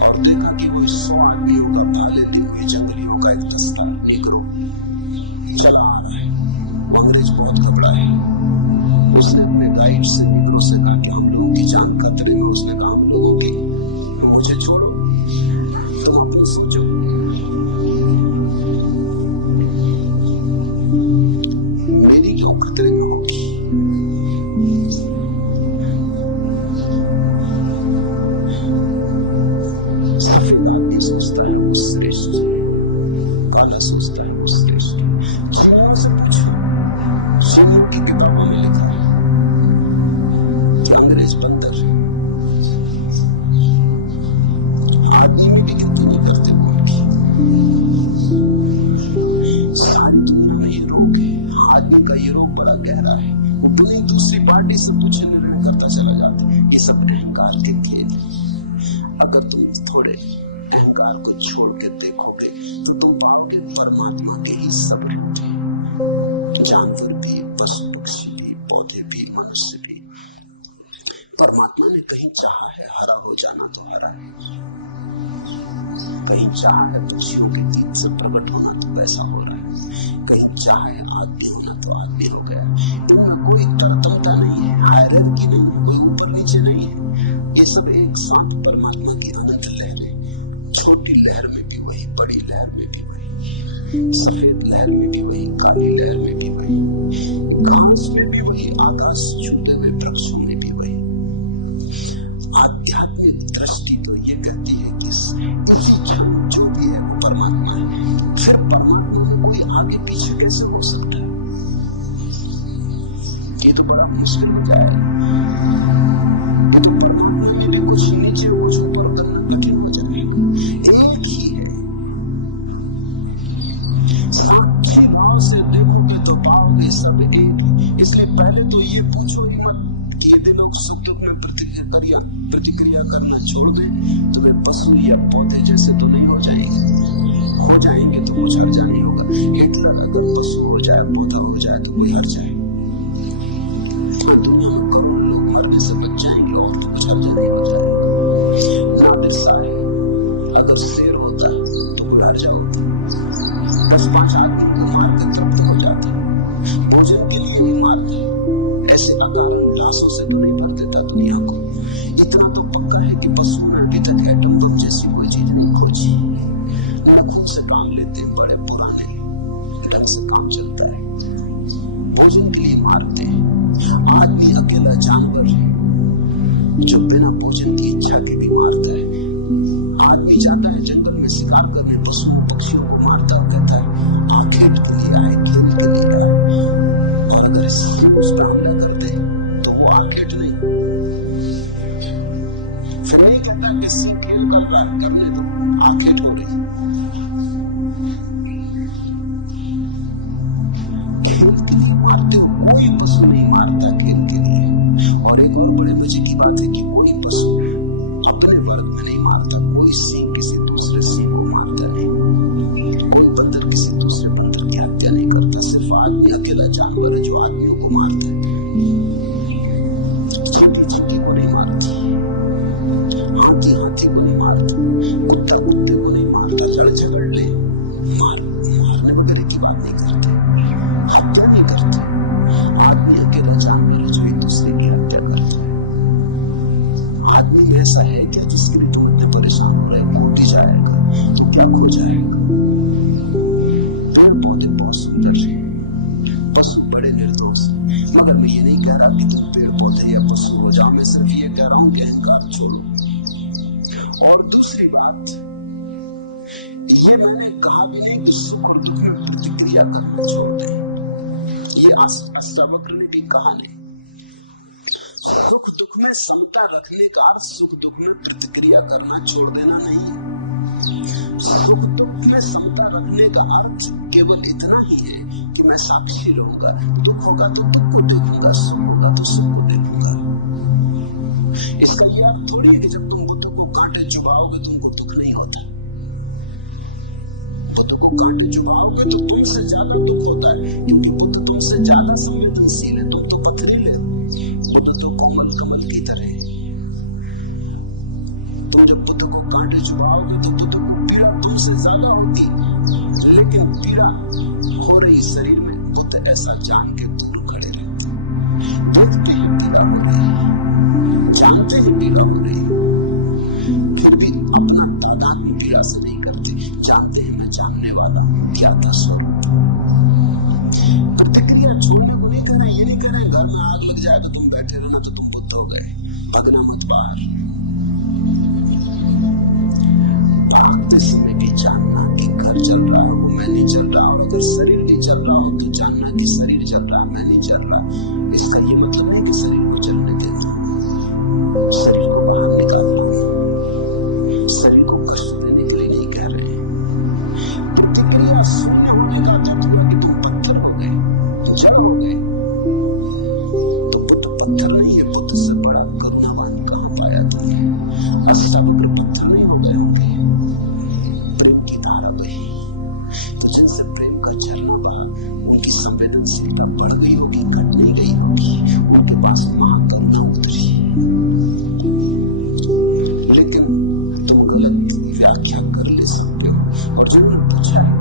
और देखा कि वो 100 आदमियों का भाले लिए हुए जंगलियों का एक दस्ता निगरो चला आ रहा है। वो अंग्रेज बहुत घबरा है। उसने अपने गाइड से, निगरो से कहा कि हम लोगों की जान खतरे में। उसने कहा हम लोगों की, मुझे छोड़ो, तुम अपनी सोचो। मेरी क्यों खतरे में होगी? सफेद आदमी सोचता है वो श्रेष्ठ, काला सोचता है वो श्रेष्ठ। जीवों से पूछो, जीवों की किताबों में लिखा है कि अंग्रेज बंदर अगर तुम थोड़े अहंकार को छोड़ के देखोगे तो तुम पाओगे परमात्मा के ही सब रूप हैं। जानवर भी, पशु पक्षी भी, पौधे भी, मनुष्य भी। परमात्मा ने कहीं चाहा है हरा हो जाना तो हरा है, कहीं चाहा है पक्षियों के गीत से प्रकट होना तो वैसा हो रहा है, कहीं चाहा है आदमी होना तो आदमी हो गया। इनमें कोई तरतमता नहीं है, हायरार्की नहीं है, कोई ऊपर नीचे नहीं है। ये सब एक साथ परमात्मा की अनंत लहर है। छोटी लहर में भी वही, बड़ी लहर में भी वही, सफेद लहर में भी वही, काली लहर में भी वही, घास में भी वही, आकाश छूते हुए वृक्षों में भी वही। आध्यात्मिक दृष्टि तो ये कहती है कि इसी क्षण जो भी है वो परमात्मा है। फिर परमात्मा में कोई आगे पीछे कैसे हो सकता है? ये तो बड़ा मुश्किल हो जाएगा। ये तो परमात्मा में भी कुछ नीचे कुछ ऊपर करना कठिन हो जाएगा। एक ही है। साक्षी भाव से देखोगे तो पाओगे सब एक। इसलिए पहले तो ये पूछो ही मत कि यदि लोग सुख दुख में प्रतिक्रिया करना छोड़ दें तो वे पशु या पौधे जैसे तो नहीं हो जाएंगे। हो जाएंगे तो कुछ हर्जा नहीं होगा। हिटलर अगर पशु हो जाए, पौधा हो जाए तो कोई हर्जा है? दुनिया में करोड़ों लोग मरने से बच जाएंगे और तो कुछ हर्जा नहीं हो जाएगा। नादिर साहब अगर शेर होता तो कोई हर्जा होता? 10-5 आदमी को मार के तृप्त हो जाता, भोजन के लिए ही मारता। ऐसे अकारण लाशों से तो नहीं भर देता दुनिया को। इतना तो पक्का है कि पशुओं ने अभी तक एटम बम जैसी कोई चीज नहीं खोजी। खून से काम लेते हैं, बड़े पुराने ढंग से काम चलता है, भोजन के लिए मारते हैं। आदमी अकेला जानवर है जो बिना भोजन की इच्छा के भी मारता है। आदमी जाता है जंगल में शिकार करने, पशुओं पक्षियों को मारता और कहता है आखेट के लिए आए, खेल के लिए आए। और अगर उस पर हमला कर दे तो वो आखेट नहीं, फिर नहीं कहता कि सी खेल कर रहा है, करने तो आखेट हो रही। खेल के लिए मारते हो, कोई पशु नहीं मारता खेल के लिए। और एक और बड़े मजे की बात है कि कोई पशु अपने वर्ग में नहीं मारता। कोई सिंह किसी दूसरे सिंह को मारता नहीं, कोई बंदर किसी दूसरे बंदर की हत्या नहीं करता। सिर्फ आदमी अकेला जानवर है जो आदमियों को मारता है। छोटी चींटी को नहीं मारती, हाथी हाथी को नहीं मारता, कुत्ता कुत्ते को नहीं मारता। लड़ झगड़ ले, मारने वगैरह की बात नहीं करते, हत्या नहीं करते। आदमी अकेला जानवर है जो एक दूसरे की हत्या करता है। आदमी में ऐसा है क्या जिसके लिए तुम इतने परेशान हो रहे हो? टूट जाएगा तो क्या खो जाएगा? पेड़ पौधे बहुत सुंदर है, पशु बड़े निर्दोष। मगर मैं ये नहीं कह रहा कि तुम पेड़ पौधे या पशु हो जाओ। मैं सिर्फ ये कह रहा हूं कि अहंकार छोड़ो। और दूसरी बात, ये मैंने कहा भी नहीं कि सुख और दुख में प्रतिक्रिया करना छोड़ दें। ये अष्टावक्र ने भी कहा नहीं। सुख दुख में समता रखने का अर्थ सुख दुख में प्रतिक्रिया करना छोड़ देना नहीं है। सुख दुख में समता रखने का अर्थ केवल इतना ही है कि मैं साक्षी रहूंगा। दुख होगा तो दुख को देखूंगा, सुख होगा तो सुख को देखूंगा। इसका यह अर्थ थोड़ी है कि जब तुम बुद्ध को कांटे चुभाओगे तुमको दुख नहीं होता। बुद्ध को कांटे चुभाओगे तो तुमसे ज्यादा दुख होता है, क्योंकि बुद्ध तुमसे ज्यादा संवेदनशील है। तुम तो पथरीले हो, बुद्ध तो कोमल कमल की तरह है। तुम जब बुद्ध को कांटे चुभाओगे तो बुद्ध को पीड़ा तुमसे ज्यादा होगी, लेकिन पीड़ा हो रही शरीर में बुद्ध ऐसा जान के दूर खड़े रहते। देखते हैं पीड़ा हो रही, जानते हैं पीड़ा हो रही, फिर भी अपना तादात्म्य पीड़ा से नहीं करते। जानते हैं मैं जानने वाला ज्ञाता स्वरूप। प्रतिक्रिया छोड़ने को नहीं कह रहे, ये नहीं कह रहे घर में आग लग जाए तो तुम बैठे रहना तो तुम बुद्ध हो गए। भगना मत बाहर। भागते समय भी जानना कि घर चल रहा है, मैं नहीं चल रहा। और अगर शरीर भी चल रहा हो तो जानना कि शरीर चल रहा है, मैं नहीं चल रहा। इसका ये मतलब नहीं कि शरीर को चलने देना, शरीर को व्याख्या कर ले सकते हो। और जो मैंने पूछा है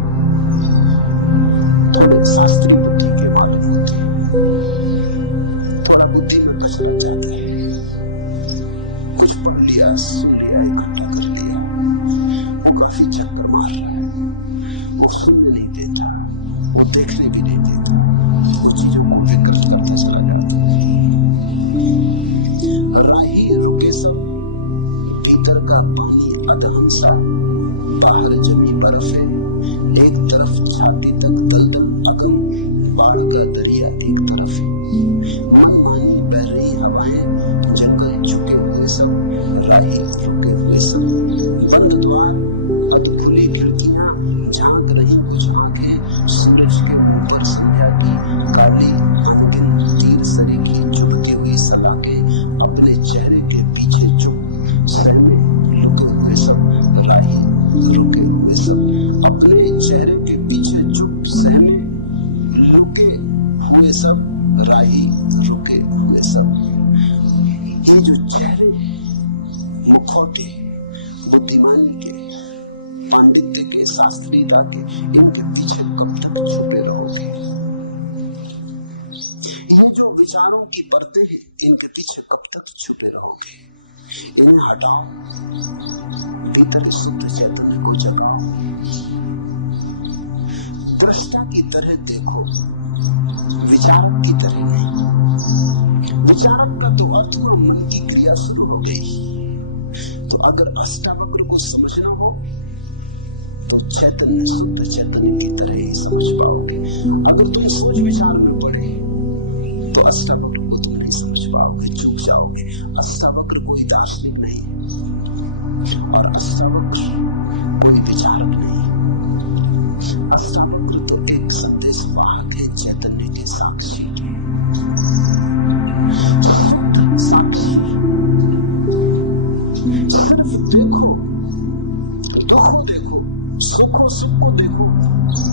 थोड़े शास्त्रीय बुद्धि के मालूम होते, थोड़ा बुद्धि में कचरा जाता है, कुछ पढ़ लिया, सुन लिया, इकट्ठा कर लिया, वो काफी चक्कर मार रहा है, वो सुनने नहीं देता, वो देखने भी नहीं देता, वो चीजों को विकृत करता चला जाता है। राही रुके सब, भीतर का पानी अधहंसा, बाहर जमी बर्फ है, एक तरफ छाती तक दलदल अगम, बाढ़ का दरिया एक तरफ है, मनमानी बह रही हवाएं, जंगल झुके हुए सब, राही रुके हुए सब, बंद द्वार, अध खुली खिड़कियां, झांक रही कुछ आंखें, सूरज के ऊपर संध्या की काली अनगिन तीर सरीखी चुभती हुई सलाखें, अपने चेहरे के पीछे चुप सहमे लुके हुए सब, राही रुके हुए सब, अपने चेहरे के पीछे चुप सहमे लुके हुए सब, राही रुके हुए सब। ये जो चेहरे मुखौटे बुद्धिमानी के, पांडित्य के, शास्त्रीयता के, इनके पीछे कब तक छुपे रहोगे? ये जो विचारों की परतें हैं, इनके पीछे कब तक छुपे रहोगे? इन्हें हटाओ, भीतर शुद्ध चैतन्य को जगाओ, दृष्टा की तरह देखो, विचारक की तरह नहीं। विचारक का तो अर्थ हुआ मन की क्रिया शुरू हो गई। तो अगर अष्टावक्र को समझना हो तो चैतन्य, शुद्ध चैतन्य की तरह ही समझ पाओगे। अगर तुम सोच विचार में पड़े तो अष्टावक्र को तुम नहीं समझ पाओगे, चूक जाओगे। अष्टावक्र कोई दार्शनिक नहीं और अष्टावक्र कोई विचारक नहीं। अष्टावक्र तो एक संदेश वाहक है, चैतन्य के साक्षी के, शुद्ध साक्षी। सिर्फ देखो, दुख देखो, सुखो सुख को देखो।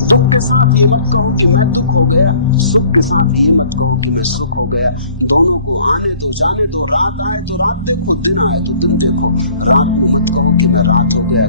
दुख के साथ ये मत कहो कि मैं दुख हो गया, सुख के साथ ये मत कहो कि मैं सुख हो गया। दोनों को आने दो, जाने दो। रात आए तो रात देखो, दिन आए तो दिन देखो। रात को मत कहो कि मैं रात हो गया,